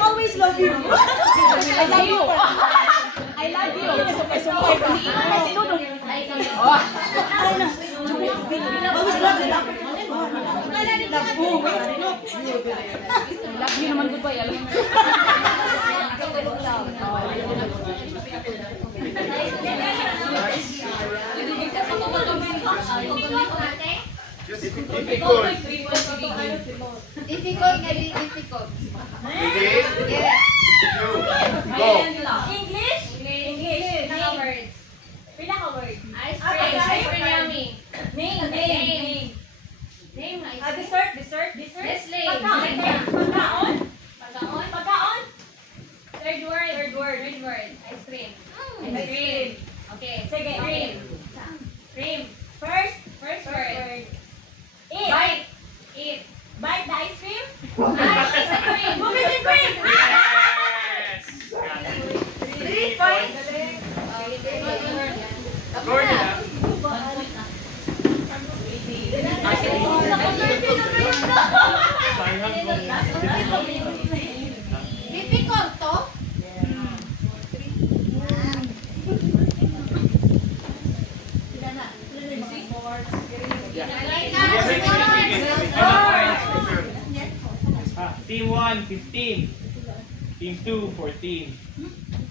Always love you. I love you. I love you. Always love you. Love you naman goodbye. Alam mo. Just difficult. Difficult, very difficult. Ready? Yeah. 2, go. English? English. Words. Pila ka word? Ice cream. Ice cream yummy. Name. Name ice cream. Dessert. Nestle. Pagkaon. Pagkaon. Third word. Ice cream. Ice cream. Okay. Sige, Cream. okay. Cream. First word. Eat. Bite. Eat. Bite the ice cream. Ice cream. Cookies and cream. Yes! 3 points. Score nila. Difficult to? Team 1, 15. Team 2, 14.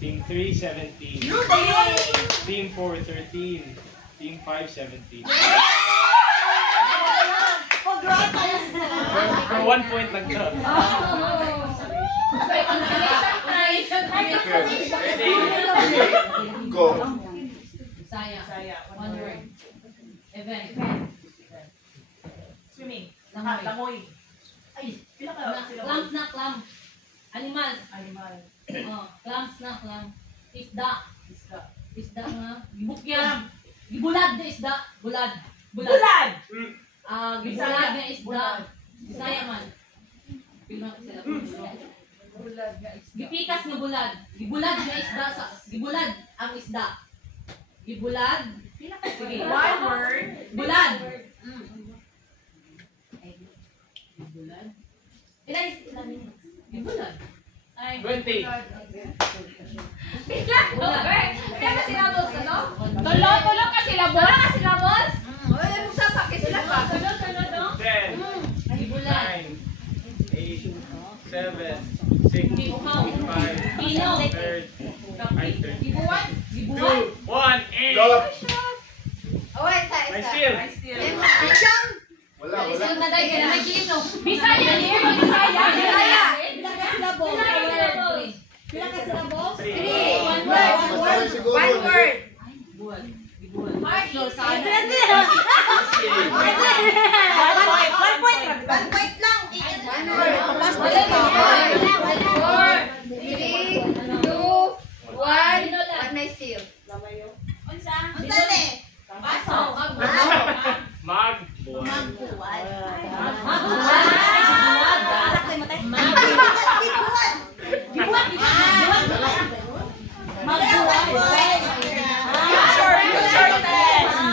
Team 3, 17. Team 4, 13. Team 5, 17. For 1 point lang to. Ready? Go. Saya. One word. Event. Swimming. Langoy. Langoy. Ay, pila ka Clam na clam. Animals. Animal. Clams na clam. Isda. Isda nga. Gibukyan. Gibulad na isda. Bulad. Bulad. Gibulad nga isda. Bisaya man. Bulad nga isda. Gipikas nga bulad. Gibulad nga isda sa gibulad ang isda. Gibulad. Sige. One word. Bulad. Gibulad. Ilan minutes? Gibulad. 20. Kaya ka silabos ka no? Tulo ka sila, boss. Ka silabos? Wala mo sa pakit sila pa. Tulo no? 10, Gibulad. 9, 8, 7, 6, 5, Pino. 3, Gibuwan. 2, Gibuwan. 1, and... Go. Oh, isa. My steal. Wala. Isun na dahil ka na may kino. Bisaya, Bisaya. Pila ka syllable? Pila ka syllable? 3. One word. One word. Gibuwan. Gibuwan. One point. One point lang. One word. Last Wala point. na. 4, 3, 2, 1. What na steal? Unsa? Unsa ni? Baso. Mag. Buwan. Magbuwan. Sakto mo tayo. Magbuwan. Short test.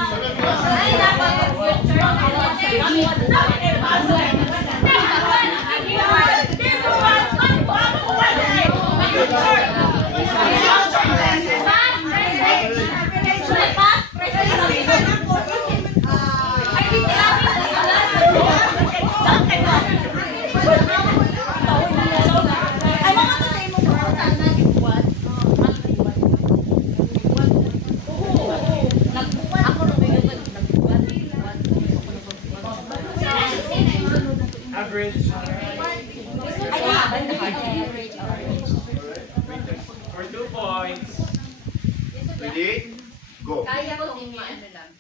Go. Kaya ko ano lang.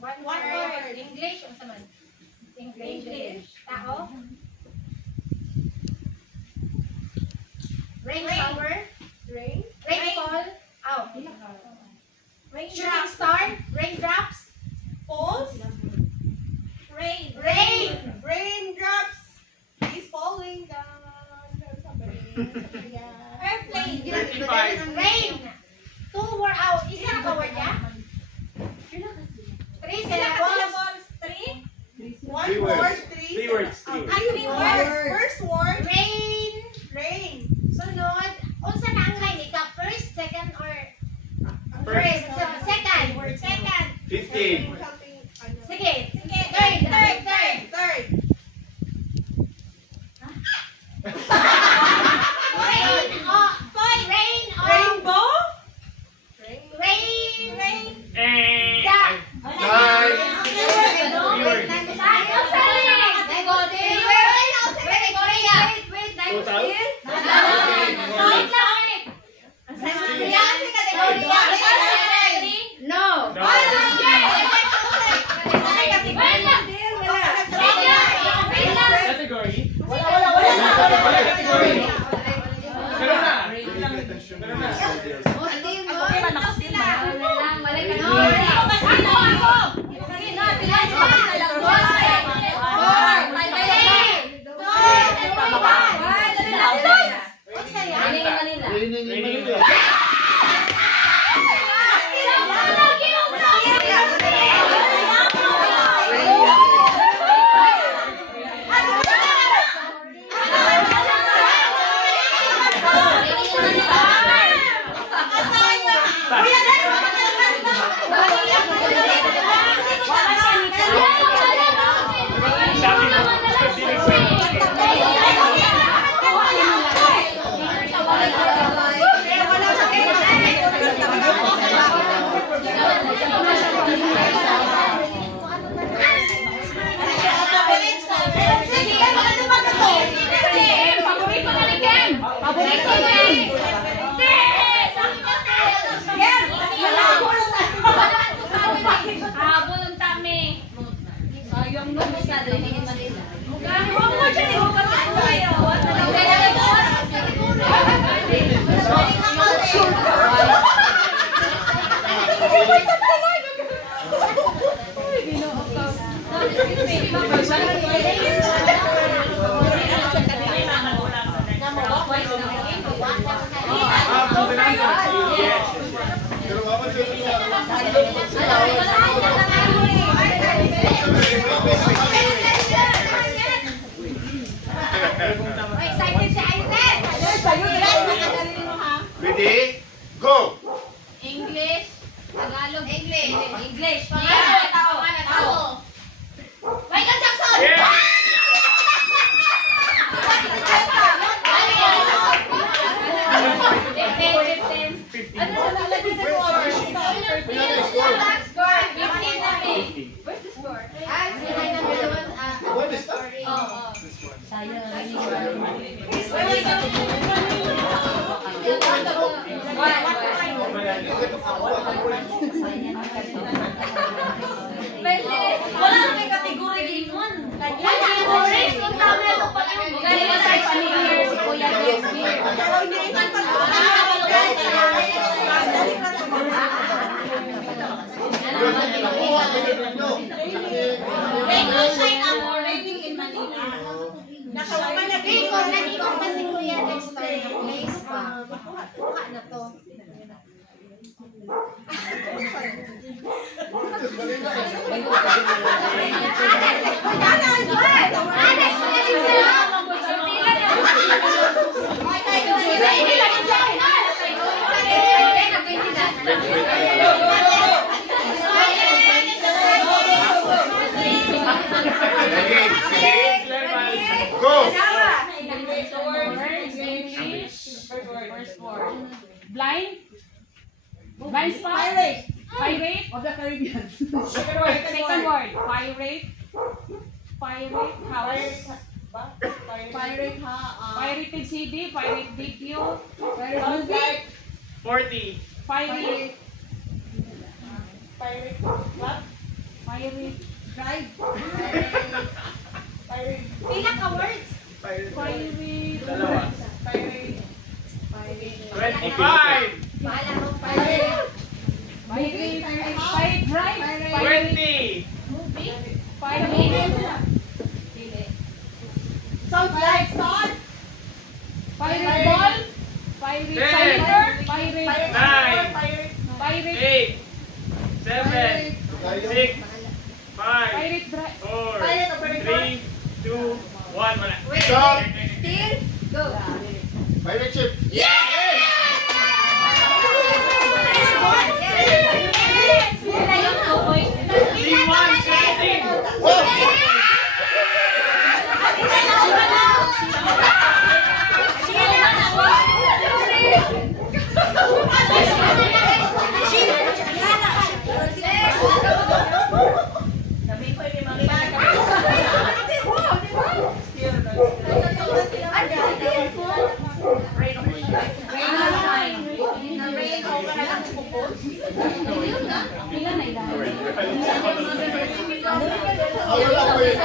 One word. English o saman? English. Tao? Rain shower? Rainfall? Oh. Shooting star? Raindrops? Falls. Raindrops is falling down. Airplane? 25. Rain! 2 word out. Isa na ka word niya? 3 syllables? 3? One Three word, words. three. Three words. Ah, 3 words. First word, Rain. rain. Sunod. Unsa na ang line? Ika first, second, or First. So, second. Second. 15. Sige. Third. Third. Rain. Oh, rain. Rainbow. Rain. Eh. Da. Nine. No. No. Category. Wala category. Meron na. Meron na. Sabi ko, Ready? Go! English. Tagalog. English. Tao. Michael Jackson. yeah. Wala na may kategory gingon. Raining in Manila. Naniwang pa si Kuya Dexter ng place pa. Buka na to. Go! Blind? Blind spot? Pirate? Of the Caribbean. Second word. Pirate? House? Pirate Pirated CD? Pirate video? Pirate movie. 40. Pirate? Pirate. Drive. Pila ka words? Pirate. Dalawa. Pirate. 25. Bahala mo, pirate. Pirate. Pirate drive. 20. Movie? Pirate. Sounds like salt. Pirate ball. Pirate Ten. cider. Pirate. 9. Pirate. 8. 7. 6. 5. Pirate drive. 4. Pirate operator. 3. 2. 1. Wala. Stop. Still, go. Pirate ship. Sila yung cowboy. 3. 1. 17. Ilan na ilan? Wait. Average.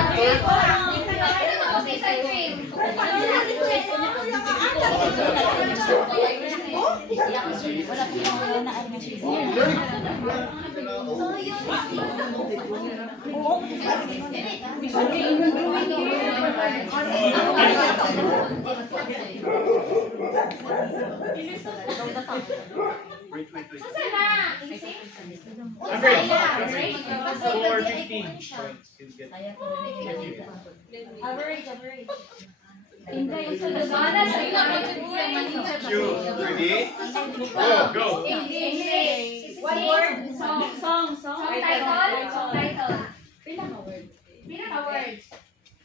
4. 15. Average. Inday, isa na Sana sa iyo na Choose. Ready? Go. English. One word. Song. Title. Pila ka word? Pila ka words?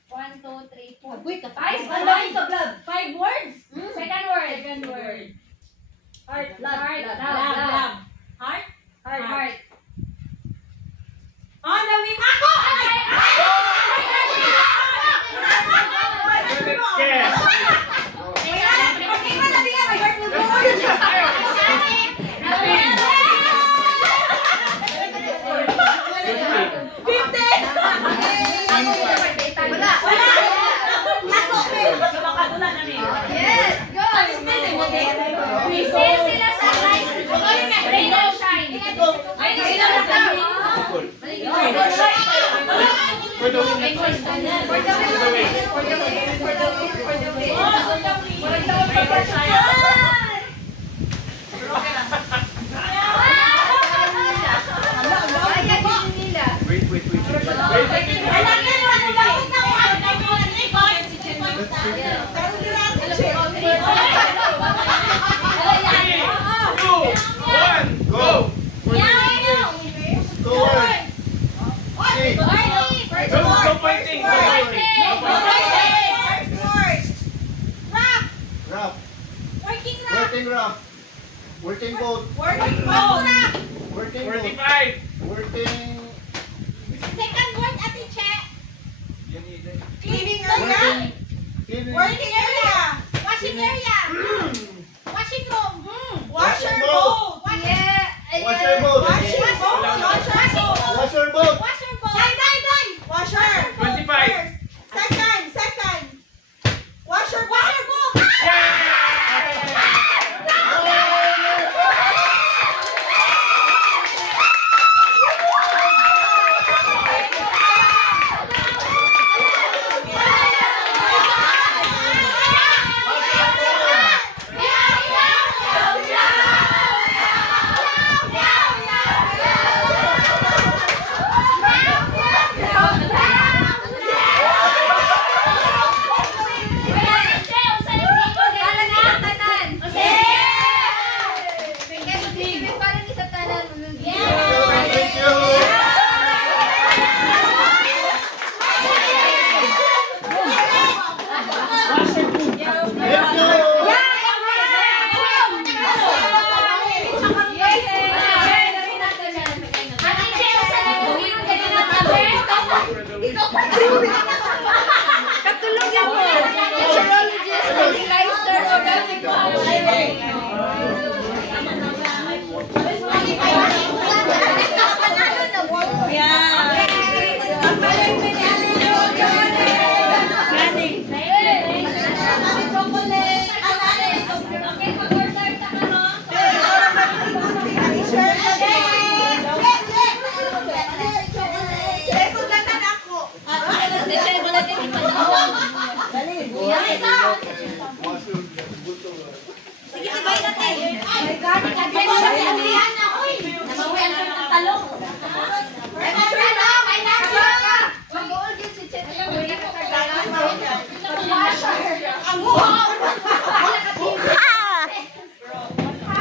1, 2, 3, 4. Wait, Guys, Ang dami sa blood. 5 words? Second word. Second word. Heart. Heart. Love. Heart. Heart. On the wing. Ako! Yes. Okay, malabi nga. My heart will go. Wala. Yes. Go. Receive sila sa light. Rain or shine. Ay, sila na kami. For the win. Go. No fighting. Working boat. 45. Working. Second word, Ate Che. Cleaning area. Cleaning. Working area. Washing area. Washing room. Washer boat. Washer boat. Washer boat. Washer boat. Washer bowl. Washer. 25. Second. Washer boat. Yeah. Sige, tibay natin. My God,